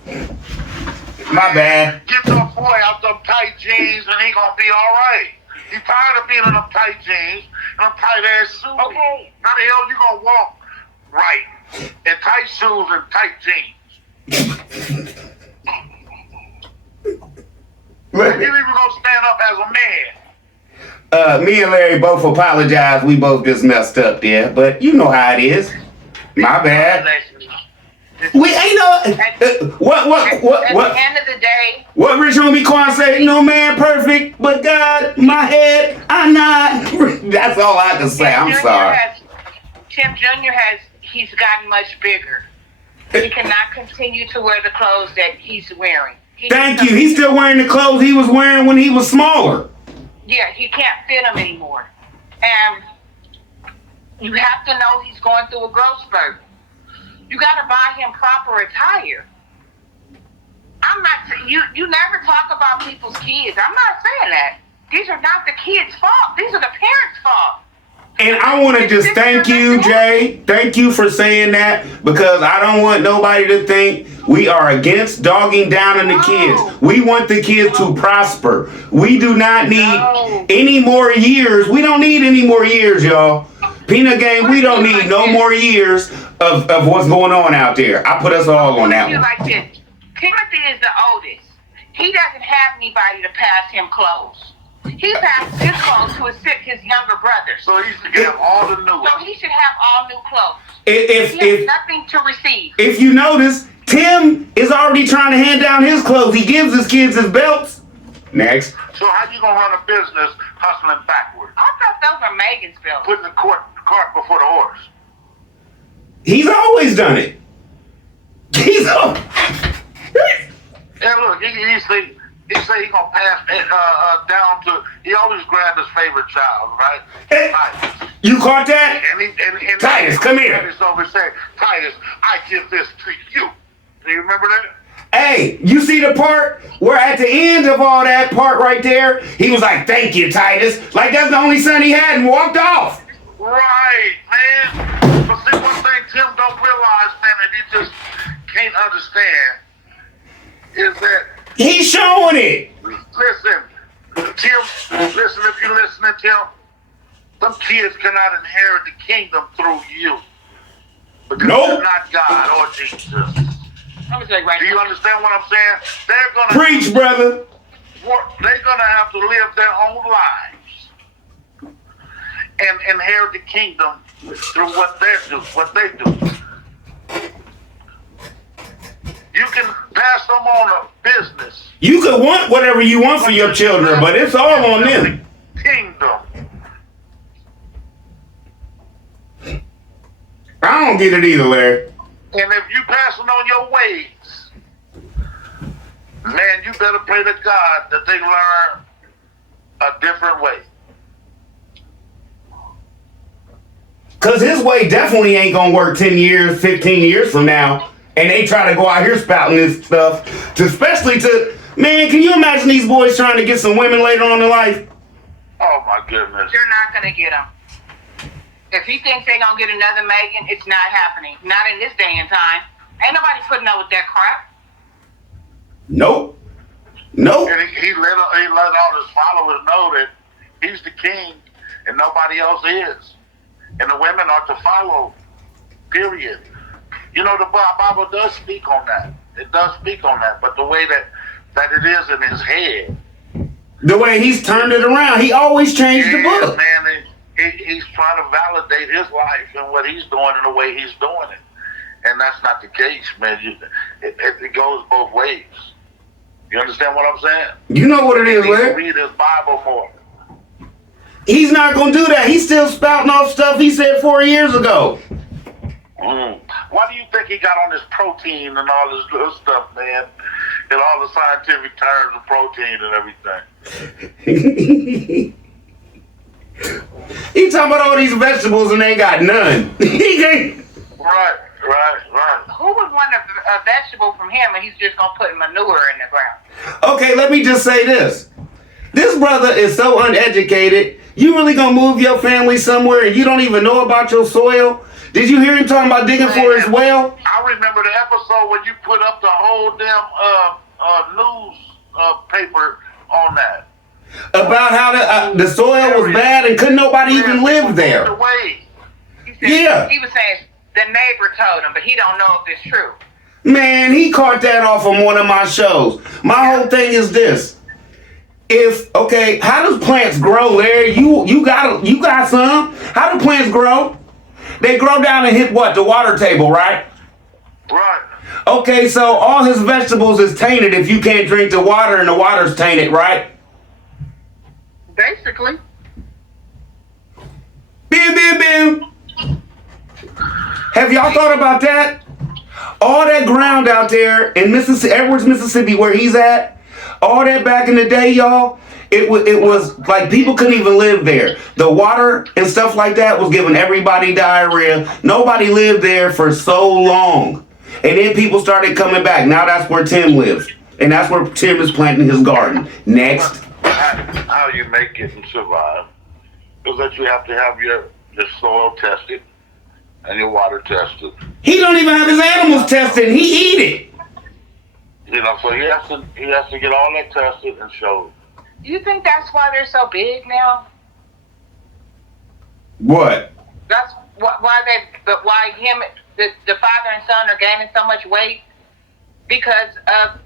My bad. Get your boy out them tight jeans and he gonna be alright. He tired of being in them tight jeans and them tight ass shoes. Okay. How the hell you gonna walk right in tight shoes and tight jeans? You even gonna stand up as a man. Me and Larry both apologize. We both just messed up there, but you know how it is. My bad. We ain't no. What? At the end of the day, What Rich Homie Quan say? No man perfect, but God, my head, I'm not. That's all I can say. I'm sorry. Tim Jr. he's gotten much bigger. He cannot continue to wear the clothes that he's wearing. Thank you. He's still wearing the clothes he was wearing when he was smaller. Yeah, he can't fit them anymore. And you have to know he's going through a growth spurt. You got to buy him proper attire. I'm not, you never talk about people's kids. I'm not saying that. These are not the kids' fault. These are the parents' fault. And I want to just thank you, Jay. Thank you for saying that, because I don't want nobody to think we are against dogging down on the kids. We want the kids to prosper. We do not need any more years. We don't need any more years, y'all. Peanut Game, we don't need no more years of what's going on out there. I put us all on that one. Like this. Timothy is the oldest. He doesn't have anybody to pass him clothes. He passes his clothes to his younger brother. So he should have all the new. So he should have all new clothes. If he has nothing to receive. If you notice, Tim is already trying to hand down his clothes. He gives his kids his belts. Next. So how you gonna run a business hustling backwards? I thought those were Megan's bills. Putting the cart before the horse. He's always done it. He's always... And look, he say he gonna pass down to. He always grabbed his favorite child, right? Hey, Titus. you caught that? And Titus, come here. Titus over saying, Titus, I give this to you. Do you remember that? Hey, you see the part where at the end of all that part right there, he was like, thank you, Titus. Like that's the only son he had and walked off. Right, man. But see, one thing Tim don't realize, man, and he just can't understand, is that He's showing it. listen, Tim, listen, if you're listening, Tim, some kids cannot inherit the kingdom through you. Because Nope. you're not God or Jesus. I'm gonna say right Do you now. understand what I'm saying? They're gonna Preach, brother. they're gonna have to live their own lives and inherit the kingdom through what they do. You can pass them on a business. You could want whatever you want for your children, but it's all on them. Kingdom. I don't get it either, Larry. And if you passing on your ways, man, you better pray to God that they learn a different way. Because his way definitely ain't going to work 10 years, 15 years from now. And they try to go out here spouting this stuff. Especially to, man, can you imagine these boys trying to get some women later on in life? Oh, my goodness. You're not gonna get them. If he thinks they're gonna get another Megan, it's not happening. Not in this day and time. Ain't nobody putting up with that crap. Nope. Nope. And he let all his followers know that he's the king and nobody else is. And the women are to follow, period. You know, the Bible does speak on that. It does speak on that. But the way that it is in his head. The way he's turned it around. He always changed the book. Man, he's trying to validate his life and what he's doing and the way he's doing it. And that's not the case, man. It goes both ways. You understand what I'm saying? You know what it is, Larry. Read his Bible more. He's not going to do that. He's still spouting off stuff he said 4 years ago. Why do you think he got on this protein and all this little stuff, man? And all the scientific terms of protein and everything. He talking about all these vegetables and they got none. Right. Who would want a vegetable from him and he's just gonna put manure in the ground? Okay, let me just say this. This brother is so uneducated. You really gonna move your family somewhere and you don't even know about your soil? Did you hear him talking about digging for his well? I remember the episode when you put up the whole damn news paper on that. About how the soil was bad and couldn't nobody even live there. He said, Yeah. He was saying the neighbor told him, but he don't know if it's true. Man, he caught that off on one of my shows. My whole thing is this. How does plants grow, Larry? You got some. How do plants grow? They grow down and hit what? The water table, right? Right. Okay, so all his vegetables is tainted if you can't drink the water and the water's tainted, right? Basically. Bim. Have y'all thought about that? All that ground out there in Edwards, Mississippi, where he's at, all that back in the day, y'all, it was like people couldn't even live there. The water and stuff like that was giving everybody diarrhea. Nobody lived there for so long. And then people started coming back. Now that's where Tim lives. And that's where Tim is planting his garden. Next. How you make it and survive is that you have to have your soil tested and your water tested. He don't even have his animals tested. He eat it. You know, so he has to get all that tested and showed. You think that's why they're so big now? What? That's why him, the father and son are gaining so much weight because of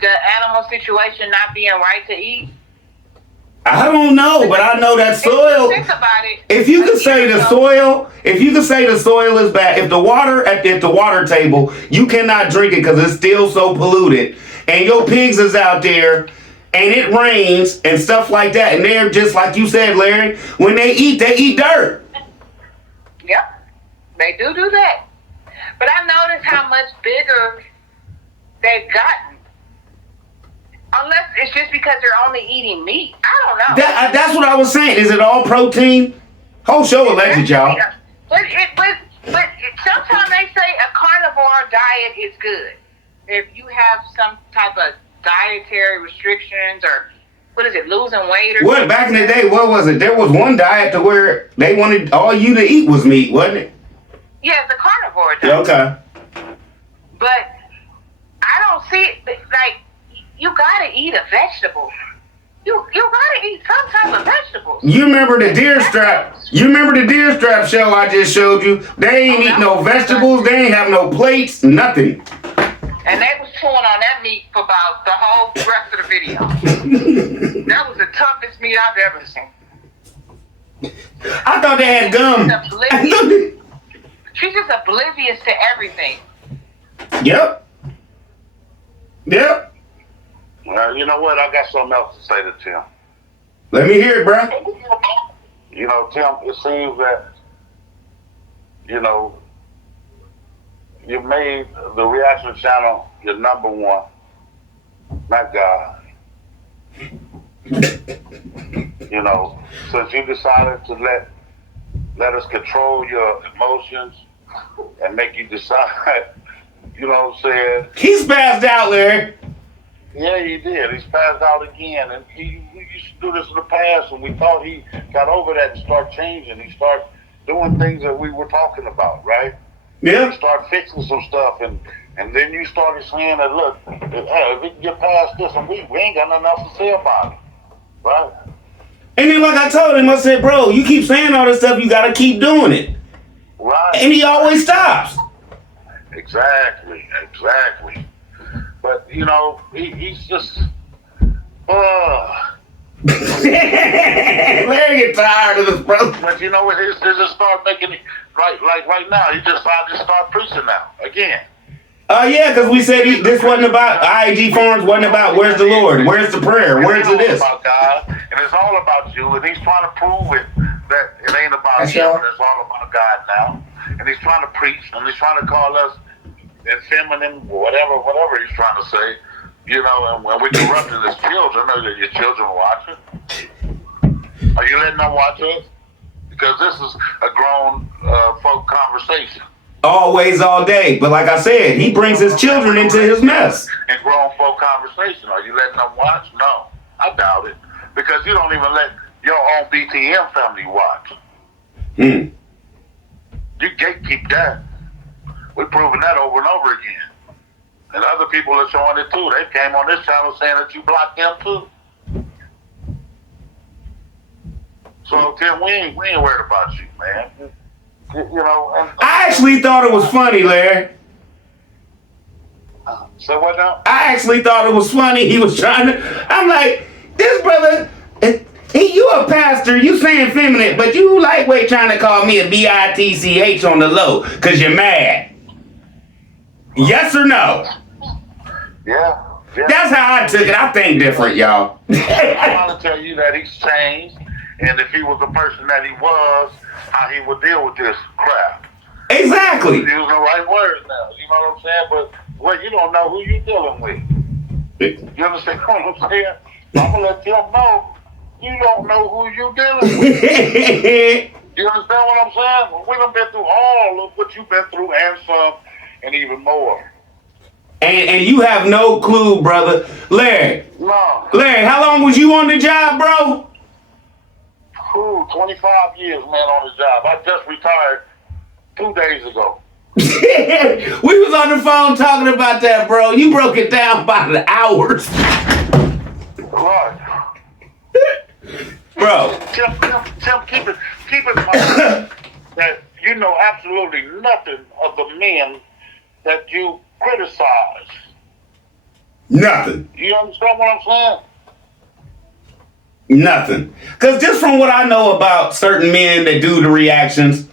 the animal situation not being right to eat. I don't know, but I know that soil. Think about it. If you could say the soil is bad, if the water table, you cannot drink it because it's still so polluted, and your pigs is out there, and it rains and stuff like that, and they're just like you said, Larry, when they eat dirt. Yep, they do that. But I noticed how much bigger they've gotten. Unless it's just because they're only eating meat. I don't know. That's what I was saying. Is it all protein? Whole show alleged, y'all. But sometimes they say a carnivore diet is good. If you have some type of dietary restrictions or, what is it, losing weight or something. Back in the day, what was it? There was one diet to where they wanted all you to eat was meat, wasn't it? Yeah, it's a carnivore diet. Okay. But I don't see it, like, you gotta eat a vegetable. You gotta eat some type of vegetables. You remember the deer strap? You remember the deer strap show I just showed you? They ain't eat no vegetables. They ain't have no plates. Nothing. And they was chewing on that meat for about the whole rest of the video. That was the toughest meat I've ever seen. I thought they had gum. She's just oblivious to everything. Yep. Well, you know what? I got something else to say to Tim. Let me hear it, bro. You know, Tim, it seems that, you know, you made the reaction channel your number one, not God. You know, since you decided to let us control your emotions and make you decide, you know what I'm saying? He's passed out, Larry. Yeah, he did. He's passed out again. And he used to do this in the past, and we thought he got over that and started changing. He started doing things that we were talking about, right? Yeah. He started fixing some stuff, and then you started saying that, look, if we can get past this, and we ain't got nothing else to say about it, right? And then like I told him, I said, bro, you keep saying all this stuff, you gotta keep doing it. Right. And he always stops. Exactly. But, you know, he's just, Larry get tired of this, brother. But, you know, it just start making it, right now, he just start preaching now, again. Yeah, because we said this wasn't about, IAG Farms wasn't about where's the Lord, where's the prayer, where's the this. It's all about God, and it's all about you, and he's trying to prove it, that it ain't about That's him, y'all. and it's all about God now. And he's trying to preach, and he's trying to call us feminine, whatever he's trying to say. You know, and when we're corrupting his children, are your children watching? Are you letting them watch us? Because this is a grown folk conversation. Always, all day. But like I said, he brings his children into his mess. In grown folk conversation, are you letting them watch? No, I doubt it. Because you don't even let your own BTM family watch. You gatekeep that. We're proving that over and over again. And other people are showing it too. They came on this channel saying that you blocked them too. So Tim, we ain't worried about you, man. You know. I actually thought it was funny, Larry. So what now? I actually thought it was funny. He was trying to. I'm like, this brother. You a pastor, you saying feminine, but you lightweight trying to call me a bitch on the low because you're mad. Yes or no? Yeah. That's how I took it. I think different, y'all. I want to tell you that he's changed, and if he was the person that he was, how he would deal with this crap. Exactly. Using the right words now. You know what I'm saying? But well, you don't know who you're dealing with. You understand what I'm saying? I'm gonna let you know. You don't know who you're dealing with. You understand what I'm saying? We done been through all of what you've been through and some, and even more. And you have no clue, brother. Larry. No. Larry, how long was you on the job, bro? 25 years, man, on the job. I just retired 2 days ago. We was on the phone talking about that, bro. You broke it down by the hours. Right. Bro. Tim, keep in mind that you know absolutely nothing of the men that you criticize. Nothing. You understand what I'm saying? Nothing. Because just from what I know about certain men that do the reactions,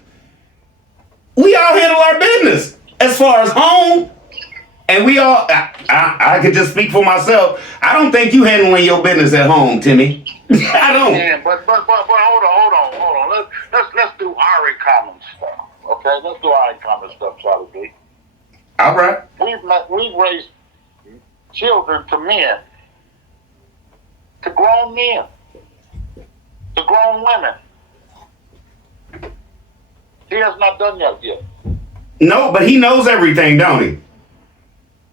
we all handle our business. As far as home, And we all, I could just speak for myself. I don't think you handling your business at home, Timmy. I don't. Yeah, but hold on. Let's do our common stuff. Okay, let's do our common stuff, Charlie B. All right. We've raised children to men, to grown men, to grown women. He has not done that yet. No, but he knows everything, don't he?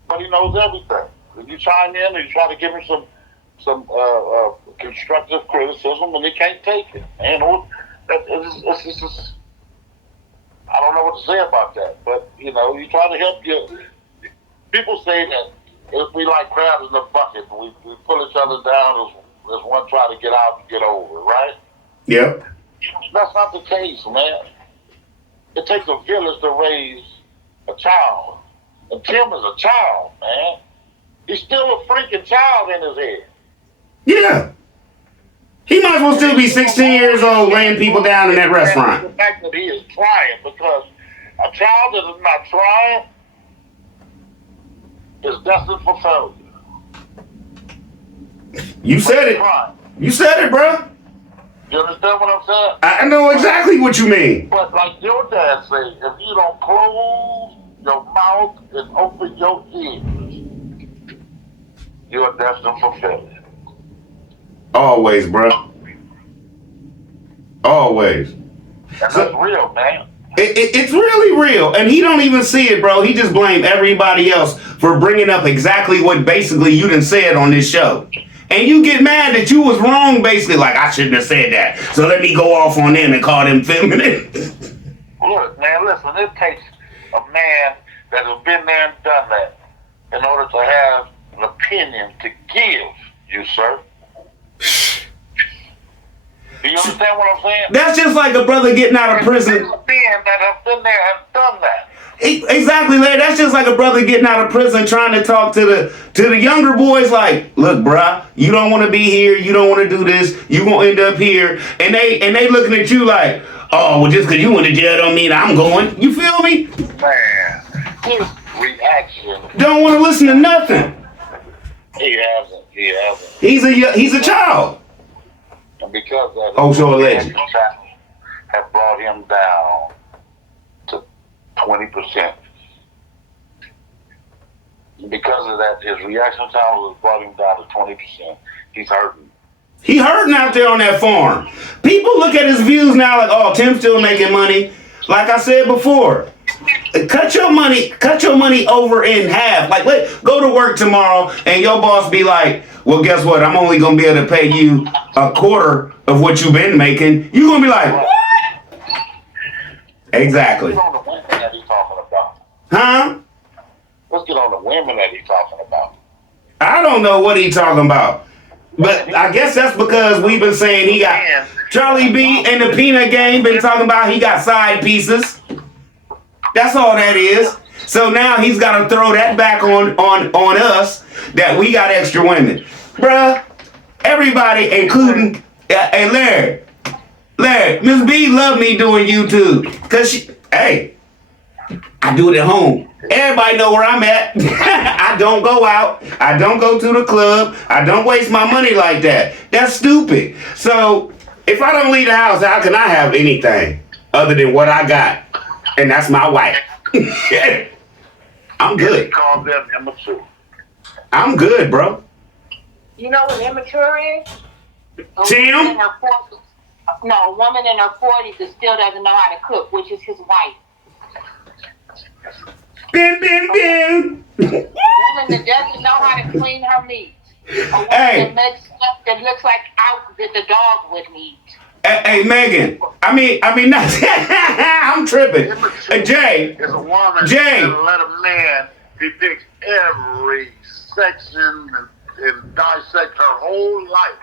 But he knows everything. If you chime in and you try to give him some constructive criticism, and he can't take it. And it's just, I don't know what to say about that. But you know, you try to help you. People say that if we like crabs in the bucket, we pull each other down as one try to get out and get over, right? Yep. That's not the case, man. It takes a village to raise a child. And Tim is a child, man. He's still a freaking child in his head. Yeah. He might as well still be 16 years old laying people down in that restaurant. The fact that he is trying, because a child that is not trying is destined for failure. You said it. You said it, bro. You understand what I'm saying? I know exactly what you mean. But like your dad said, if you don't close your mouth and open your ears, you are destined for failure. Always, bro. Always. And that's real, man. It's really real, and he don't even see it, bro. He just blame everybody else for bringing up exactly what basically you done said on this show. And you get mad that you was wrong, basically, like, I shouldn't have said that. So let me go off on them and call them feminine. Look, man, listen, it takes a man that has been there and done that in order to have an opinion to give you, sir. Do you understand what I'm saying? That's just like a brother getting out of prison. There's men that have been there and done that. Exactly, Larry. That's just like a brother getting out of prison trying to talk to the younger boys like, look, bruh, you don't want to be here. You don't want to do this. You gonna end up here. And they looking at you like, oh, well, just because you went to jail don't mean I'm going. You feel me? Man, his reaction. Don't want to listen to nothing. He hasn't. He's a child. And because of Oh, so alleged. have brought him down to 20%. Because of that, his reaction time has brought him down to 20%. He's hurting. He hurting out there on that farm. People look at his views now like, oh, Tim's still making money. Like I said before, cut your money over in half. Like, go to work tomorrow and your boss be like, well, guess what? I'm only going to be able to pay you a quarter of what you've been making. You're going to be like, what? Exactly. Let's get on the women that he's talking about. Huh? Let's get on the women that he's talking about. I don't know what he's talking about. But I guess that's because we've been saying he got Charlie B and the Peanut Gang been talking about he got side pieces. That's all that is. So now he's got to throw that back on us that we got extra women. Bruh, everybody, including, hey, Larry, Miss B love me doing YouTube. Because hey, I do it at home. Everybody know where I'm at. I don't go out. I don't go to the club. I don't waste my money like that. That's stupid. So if I don't leave the house, how can I have anything other than what I got? And that's my wife. I'm good. Call them immature. I'm good, bro. You know what immature is? Tim? A woman in her 40s that still doesn't know how to cook, which is his wife. Bim, bim, bim. A woman that doesn't know how to clean her meat. A woman that makes stuff that looks like out that the dog would eat. Hey, Megan. I mean, not. I'm tripping. Jay. Is a woman Jay. that let a man depict every section and dissect her whole life.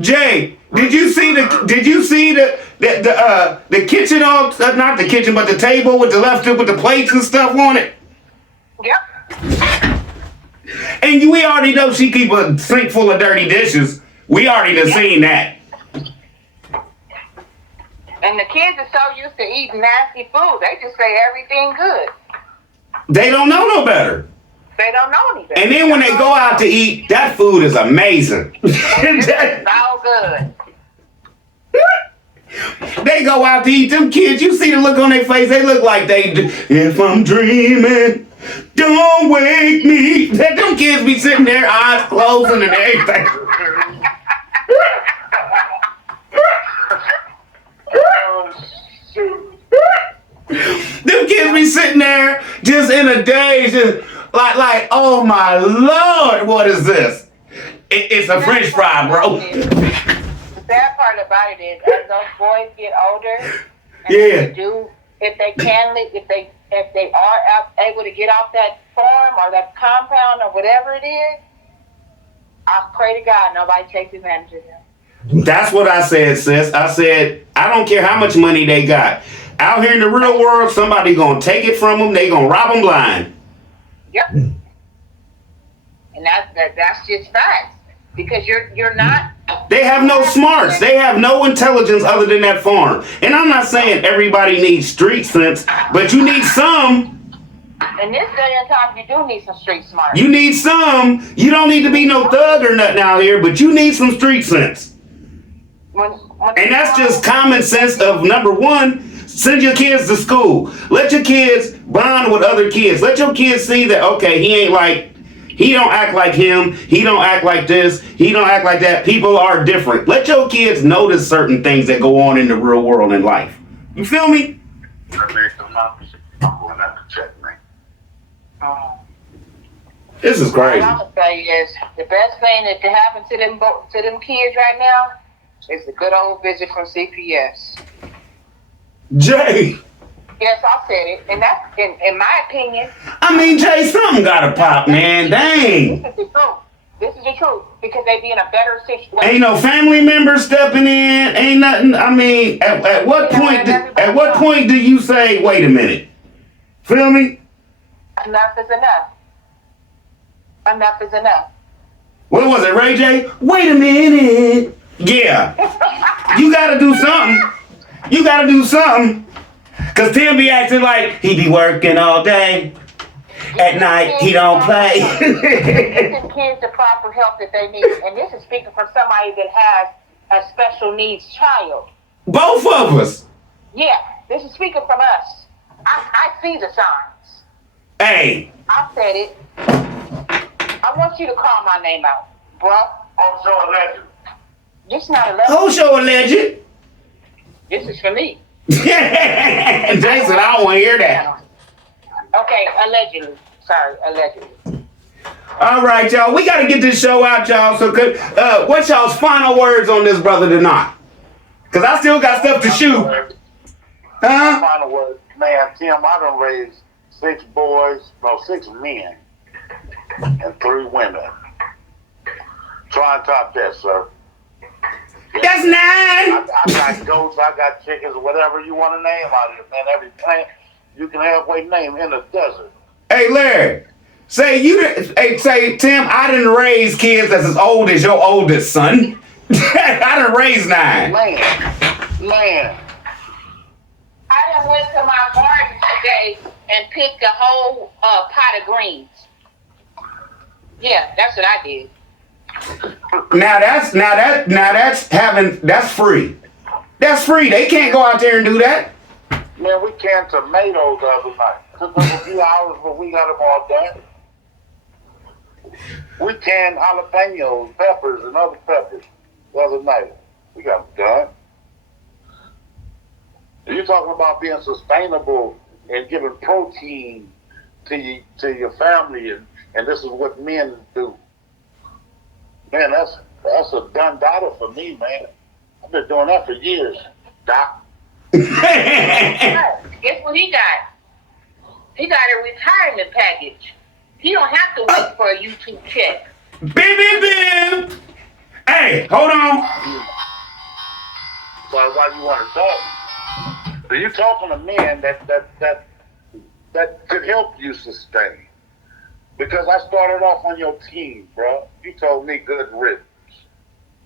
Jay, did you see the kitchen not the kitchen but the table with the plates and stuff on it? Yep. And we already know she keep a sink full of dirty dishes. We already done seen that. And the kids are so used to eating nasty food, they just say everything good. They don't know no better. They don't know any better. And then when they go out to eat, that food is amazing. It's all good. They go out to eat, them kids, you see the look on their face, they look like if I'm dreaming, don't wake me. Them kids be sitting there, eyes closing and everything. Them kids be sitting there just in a daze, just like, oh my Lord, what is this? It's a French fry, bro. The bad part about it is, as those boys get older, and if they are able to get off that farm or that compound or whatever it is, I pray to God nobody takes advantage of them. That's what I said, sis. I said, I don't care how much money they got. Out here in the real world, somebody gonna take it from them. They gonna rob them blind. Yep. And that's just facts. Because you're not. They have no smarts. They have no intelligence other than that farm. And I'm not saying everybody needs street sense, but you need some. In this day and time, you do need some street smarts. You need some. You don't need to be no thug or nothing out here, but you need some street sense. And that's just common sense of number one, send your kids to school. Let your kids bond with other kids. Let your kids see that, okay, he don't act like him. He don't act like this. He don't act like that. People are different. Let your kids notice certain things that go on in the real world in life. You feel me? I'm going to have to check, man. This is crazy. What I'm gonna say is the best thing that can happen to them kids right now is the good old visit from CPS. Jay. Yes, I said it, and that's in my opinion. I mean, Jay, something gotta pop, man. Dang. This is the truth. This is the truth because they be in a better situation. Ain't no family members stepping in. Ain't nothing. I mean, at what point? At what point do you say, wait a minute? Feel me? Enough is enough. Enough is enough. What was it, Ray J? Wait a minute. Yeah. You gotta do something. You gotta do something. Cause Tim be acting like he be working all day. At night he don't play. Giving kids the proper help that they need. And this is speaking from somebody that has a special needs child. Both of us. Yeah, this is speaking from us. I see the signs. Hey. I said it. I want you to call my name out, bruh. I'm so legend. This is not a legend. Who show a legend? This is for me. Jason, I don't want to hear that. Okay, allegedly. Sorry, allegedly. All right, y'all. We got to get this show out, y'all. So, what's y'all's final words on this brother tonight? Because I still got stuff to shoot. Huh? Final word, man, Tim, I done raised 6 men and 3 women. Try and top that, sir. That's 9. I got goats, I got chickens, whatever you want to name out of it, man. Every plant you can halfway name in the desert. Hey, Larry. Say Tim, I didn't raise kids that's as old as your oldest son. I done raised 9. Man. I done went to my garden today and picked a whole pot of greens. Yeah, that's what I did. That's free. That's free. They can't go out there and do that. Man, we canned tomatoes the other night. Took us a few hours, but we got them all done. We canned jalapenos, peppers, and other peppers the other night. We got them done. You're talking about being sustainable and giving protein to your family, and this is what men do. Man, that's a done data for me, man. I've been doing that for years, Doc. Guess what he got? He got a retirement package. He don't have to wait for a YouTube check. Bim. Hey, hold on. So why you want to talk? So you talking to men that could help you sustain. Because I started off on your team, bro. You told me good riddance.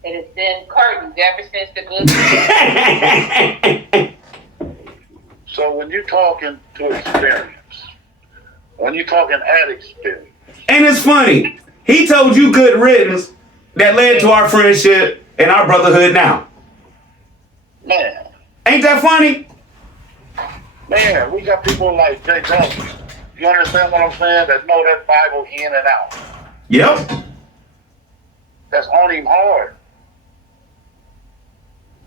It has been curtains ever since the good. So when you're talking to experience, when you're talking at experience, And it's funny. He told you good riddance that led to our friendship and our brotherhood now. Man, Ain't that funny? man, we got people like Jay Johnson. You understand what I'm saying? That know that Bible in and out. Yep. That's on him hard.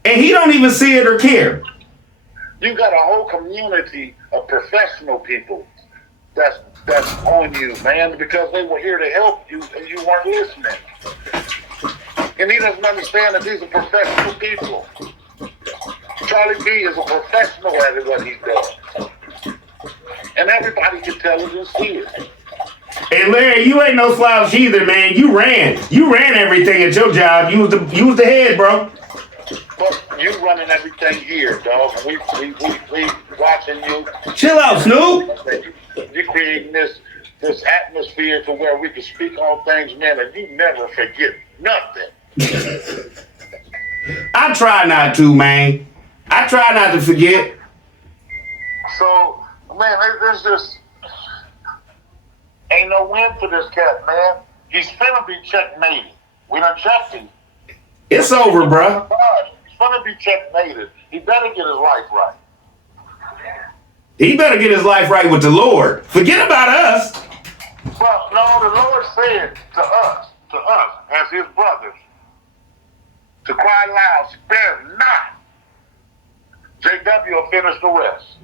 And he don't even see it or care. You got a whole community of professional people that's on you, man, because they were here to help you and you weren't listening. And he doesn't understand that these are professional people. Charlie B is a professional at what he does. And everybody can tell it and see it. And Larry, you ain't no slouch either, man. You ran everything at your job. You was the head, bro. But you running everything here, dog. We watching you. Chill out, Snoop. You creating this atmosphere to where we can speak on things, man, and you never forget nothing. I try not to, man. I try not to forget. So, man, there's just ain't no win for this cat, man. He's finna be checkmated. We done checked him. It's over, bro. He's finna be checkmated. He better get his life right. He better get his life right with the Lord. Forget about us. Well, no, the Lord said to us, as his brothers, to cry loud, spare not. JW will finish the rest.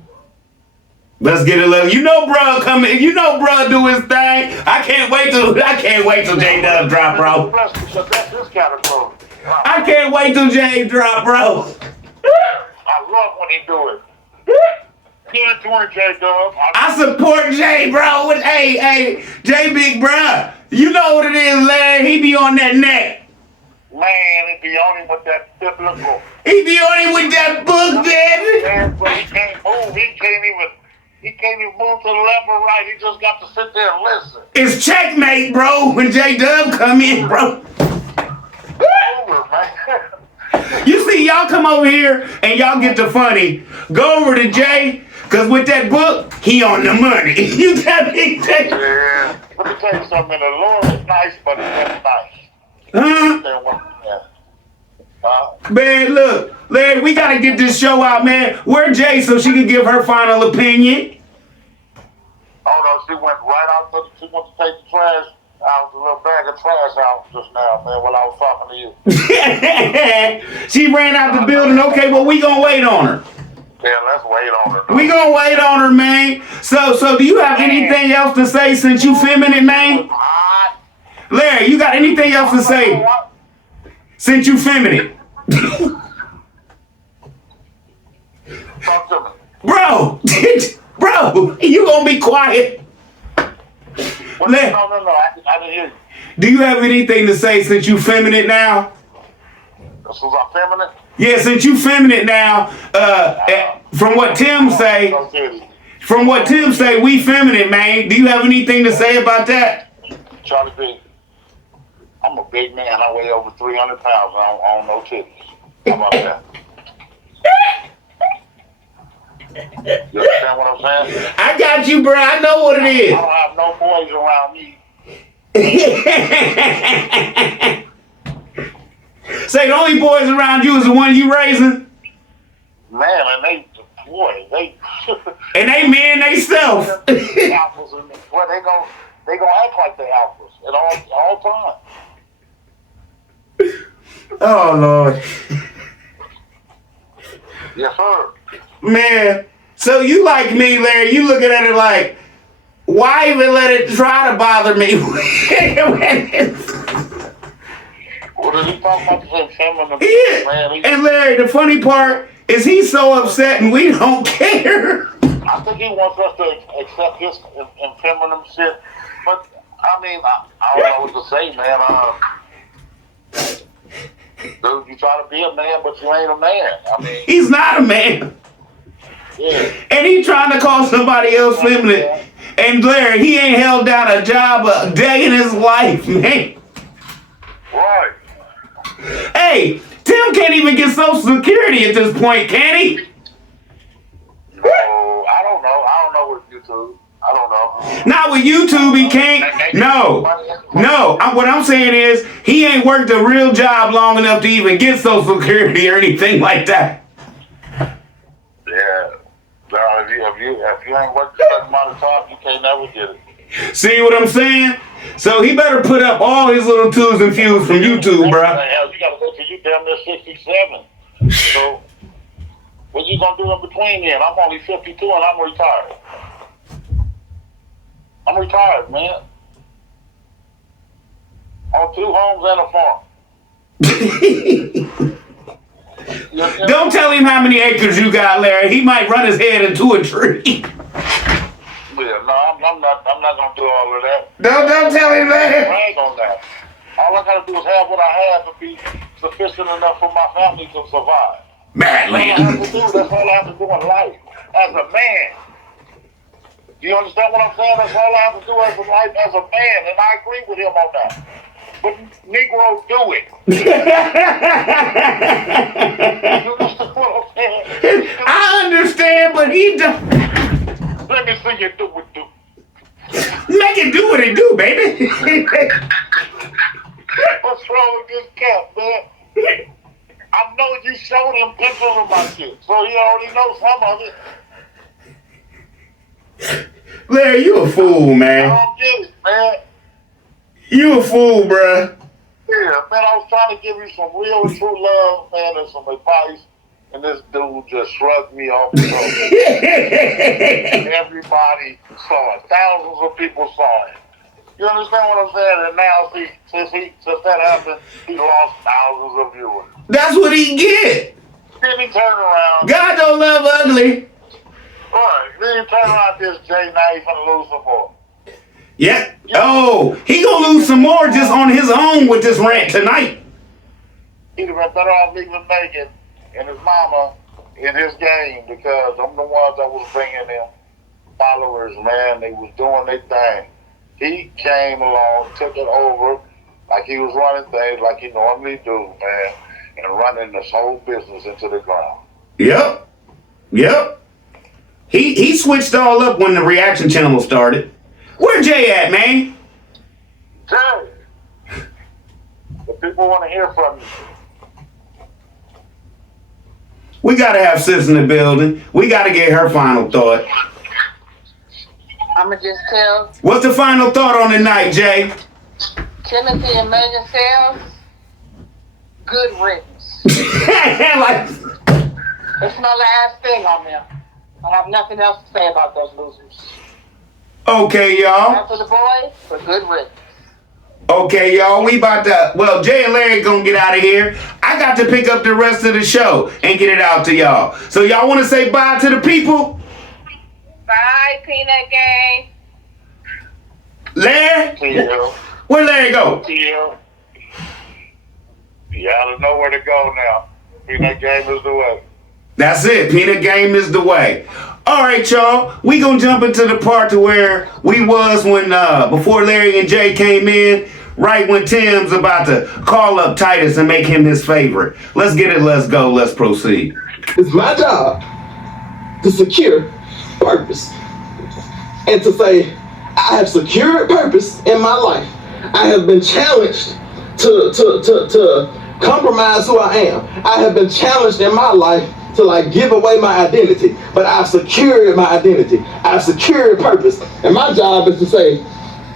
Let's get it, love. You know, bro, come in. You know, bro, do his thing. I can't wait till J Dub drop, bro. Because that's his category. I can't wait till J drop, bro. I love when he do it. Get into it, J Dub. I support J, bro. Hey, J Big Bruh. You know what it is, Larry. He be on that neck. Man, he be on him with that biblical. He be on him with that book, baby. Man, but he can't move. He can't even move to the left or right. He just got to sit there and listen. It's checkmate, bro, when J Dub come in, bro. Over, man. You see, y'all come over here and y'all get the funny. Go over to Jay, because with that book, he on the money. You got me? Yeah. Let me tell you something. The Lord is nice, but he's not nice. Man, look, Larry, we gotta get this show out, man. Where Jay so she can give her final opinion? Oh no, she went right out she went to take the trash out, the little bag of trash out just now, man, while I was talking to you. She ran out the building. Okay, well, we gonna wait on her. Yeah, let's wait on her. We gonna wait on her, man. So do you have anything else to say since you feminine, man? Larry, you got anything else to say since you feminine? Talk to me. Bro, you gonna be quiet. No, I didn't hear you. Do you have anything to say since you feminine now? This was our feminine? Yeah, since you feminine now, from what Tim say, we feminine, man. Do you have anything to say about that? Charlie B, I'm a big man. I weigh over 300 pounds. I don't know titties. How about that? You understand what I'm saying? I got you, bro. I know what it is. I don't have no boys around me. Say the only boys around you is the one you raising? Man, and they and they men they self. alphas, and well, they gonna act like they alphas at all times. Oh Lord. Yes, sir. Man, so you like me, Larry, you looking at it like, why even let it try to bother me? What did he talk about? The feminine? Man, and Larry, the funny part is he's so upset and we don't care. I think he wants us to accept his feminine shit, but I mean, I don't know what to say, man. Dude, you try to be a man, but you ain't a man. I mean, he's not a man. Yeah. And he trying to call somebody else feminine. And Larry, he ain't held down a job a day in his life, man. Right. Hey, Tim can't even get Social Security at this point, can he? No, I don't know. I don't know with YouTube. I don't know. Not with YouTube, he can't. No. What I'm saying is, he ain't worked a real job long enough to even get Social Security or anything like that. Yeah. No, if you ain't worked a certain amount of time, you can't never get it. See what I'm saying? So he better put up all his little twos and fews from YouTube, bro. Hell, you gotta go till you damn near 67. So, what you gonna do in between then? I'm only 52 and I'm retired. I'm retired, man. On 2 homes and a farm. Don't tell him how many acres you got, Larry. He might run his head into a tree. Yeah, no, I'm not gonna do all of that. Don't tell him that. Brag on that. All I gotta do is have what I have to be sufficient enough for my family to survive. That's all I have to do. That's all I have to do in life as a man. Do you understand what I'm saying? That's all I have to do as a life as a man, and I agree with him on that. But Negroes do it. You understand what I'm saying? I understand, but he don't. Let me see you do it, do. Make it do what it do, baby. What's wrong with this cat, man? I know you showed him pictures of my shit, so he already knows some of it. Larry, you a fool, I man. don't get it, man. You a fool, bruh. Yeah, man, I was trying to give you some real and true love, man, and some advice, and this dude just shrugged me off the shoulder. Everybody saw it. Thousands of people saw it. You understand what I'm saying? And now, see, since that happened, he lost thousands of viewers. That's what he get. Then he turned around. God don't love ugly. Right. Then he turned around this Jay, now he's gonna lose some more. Yep. Oh, he gonna lose some more just on his own with this rant tonight. He'd have been better off leaving Megan and his mama in his game because I'm the ones that was bringing them followers, man. They was doing their thing. He came along, took it over like he was running things like he normally do, man, and running this whole business into the ground. Yep. He switched all up when the reaction channel started. Where Jay at, man? Jay, the people want to hear from you. We gotta have sis in the building. We gotta get her final thought. I'ma just tell What's the final thought on the night, Jay? Timothy and Megan Sales, good riddance. Like, It's my last thing on them. I have nothing else to say about those losers. okay, y'all. After the boys, for good riddance. Okay, y'all, we about to, well, Jay and Larry gonna get out of here. I got to pick up the rest of the show and get it out to y'all. So y'all want to say bye to the people? Bye, Peanut Gang. Larry? T.L. Where Larry go? T.L. You gotta know where to go now. Peanut game is the way. That's it. Peanut game is the way. All right, y'all. We gonna jump into the part to where we was when before Larry and Jay came in, right when Tim's about to call up Titus and make him his favorite. Let's get it. Let's go. Let's proceed. It's my job to secure purpose and to say I have secured purpose in my life. I have been challenged to compromise who I am. I have been challenged in my life to like give away my identity, but I've secured my identity. I've secured purpose, and my job is to say,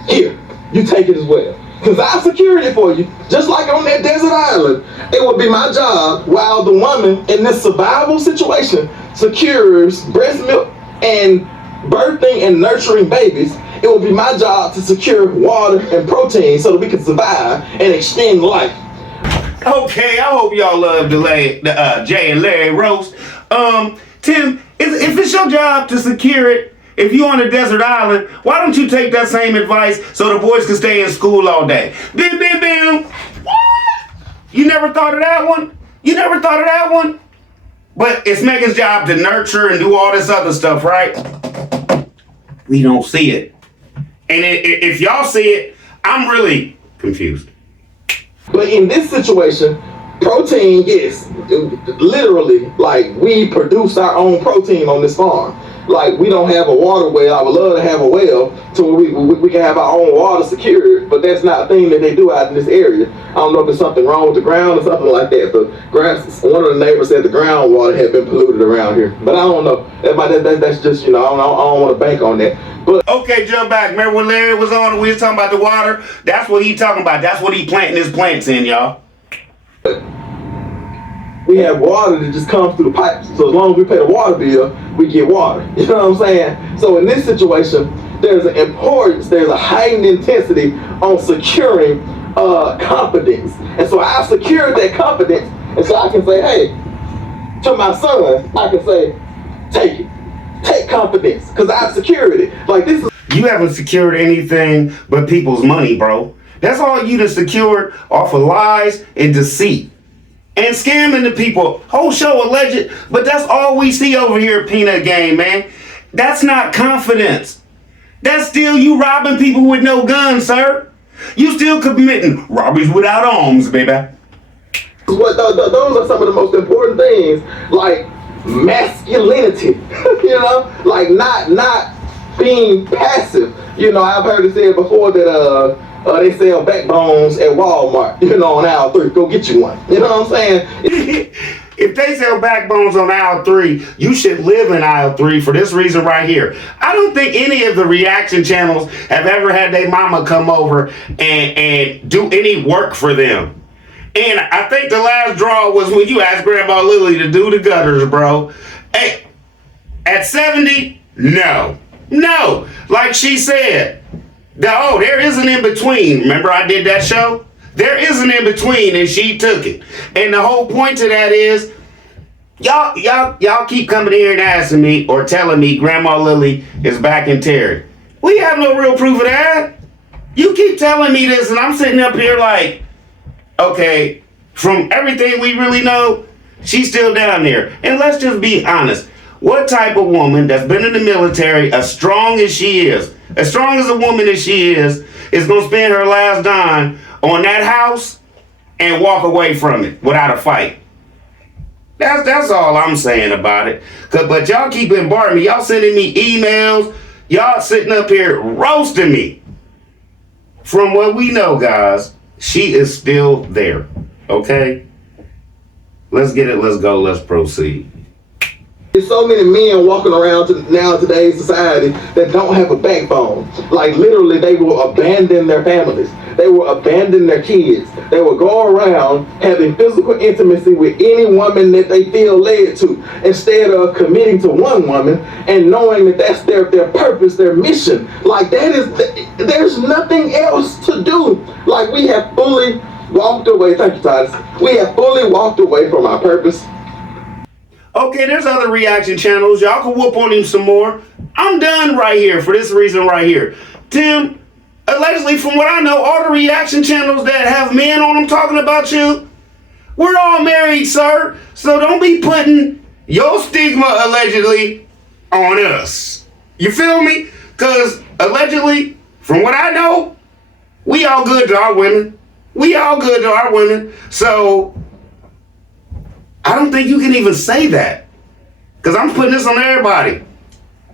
here, you take it as well. Because I secured it for you, just like on that desert island. It would be my job while the woman in this survival situation secures breast milk and birthing and nurturing babies. It would be my job to secure water and protein so that we can survive and extend life. Okay, I hope y'all love the Jay and Larry roast. Tim, if it's your job to secure it, if you on a desert island, why don't you take that same advice so the boys can stay in school all day? Bim, bim, bim. What? You never thought of that one? But it's Megan's job to nurture and do all this other stuff, right? We don't see it. And if y'all see it, I'm really confused. But in this situation, protein, yes, literally, like we produce our own protein on this farm. Like, we don't have a water well. I would love to have a well so we can have our own water secured, but that's not a thing that they do out in this area. I don't know if there's something wrong with the ground or something like that. One of the neighbors said the groundwater had been polluted around here, but I don't know. That's just, I don't want to bank on that. But okay, jump back. Remember when Larry was on and we was talking about the water? That's what he talking about. That's what he planting his plants in, y'all. we have water that just comes through the pipes. So as long as we pay the water bill, we get water. You know what I'm saying? So in this situation, there's an importance, there's a heightened intensity on securing confidence. And so I've secured that confidence, and so I can say, hey, to my son, I can say, take it. Take confidence, because I've secured it. Like, this is... You haven't secured anything but people's money, bro. That's all you done secured off of lies and deceit. And scamming the people. Whole show alleged, but that's all we see over here at Peanut Game, man. That's not confidence. That's still you robbing people with no guns, sir. You still committing robberies without arms, baby. Those are some of the most important things, like masculinity, like not being passive. I've heard it said before that they sell backbones at Walmart, on aisle 3. Go get you one. You know what I'm saying? If they sell backbones on aisle 3, you should live in aisle 3 for this reason right here. I don't think any of the reaction channels have ever had their mama come over and do any work for them. And I think the last draw was when you asked Grandma Lily to do the gutters, bro. Hey, at 70, no. Like she said, there is an in-between. Remember I did that show? There is an in-between, and she took it. And the whole point to that is, y'all keep coming here and asking me or telling me Grandma Lily is back in Terry. We have no real proof of that. You keep telling me this, and I'm sitting up here like, okay, from everything we really know, she's still down there. And let's just be honest. What type of woman that's been in the military as strong as she is, as strong as a woman as she is going to spend her last dime on that house and walk away from it without a fight? That's all I'm saying about it. But y'all keep bombarding me. Y'all sending me emails. Y'all sitting up here roasting me. From what we know, guys, she is still there. Okay? Let's get it. Let's go. Let's proceed. There's so many men walking around now in today's society that don't have a backbone. Like, literally, they will abandon their families. They will abandon their kids. They will go around having physical intimacy with any woman that they feel led to, instead of committing to one woman and knowing that that's their purpose, their mission. Like, there's nothing else to do. Like, we have fully walked away. Thank you, Titus. We have fully walked away from our purpose. Okay, there's other reaction channels. Y'all can whoop on him some more. I'm done right here for this reason right here. Tim, allegedly, from what I know, all the reaction channels that have men on them talking about you, we're all married, sir. So don't be putting your stigma, allegedly, on us. You feel me? Because, allegedly, from what I know, we all good to our women. We all good to our women. So I don't think you can even say that. Because I'm putting this on everybody.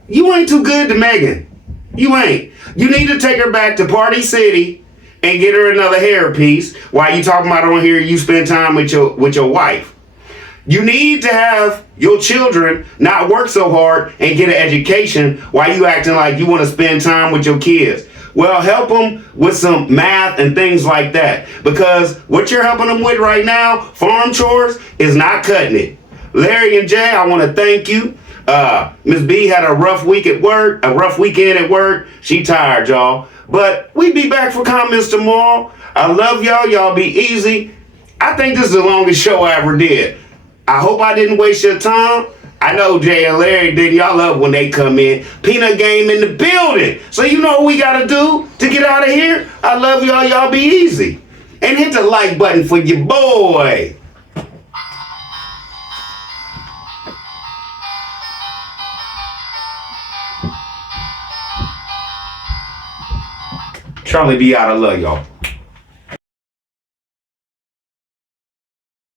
You ain't too good to Megan. You ain't. You need to take her back to Party City and get her another hairpiece while you talking about on here you spend time with your wife. You need to have your children not work so hard and get an education while you acting like you want to spend time with your kids. Well, help them with some math and things like that. Because what you're helping them with right now, farm chores, is not cutting it. Larry and Jay, I want to thank you. Miss B had a rough weekend at work. She tired, y'all. But we be back for comments tomorrow. I love y'all. Y'all be easy. I think this is the longest show I ever did. I hope I didn't waste your time. I know Jay and Larry did. Y'all love when they come in. Peanut Game in the building. So you know what we got to do to get out of here? I love y'all. Y'all be easy. And hit the like button for your boy. Charlie B out. I love y'all.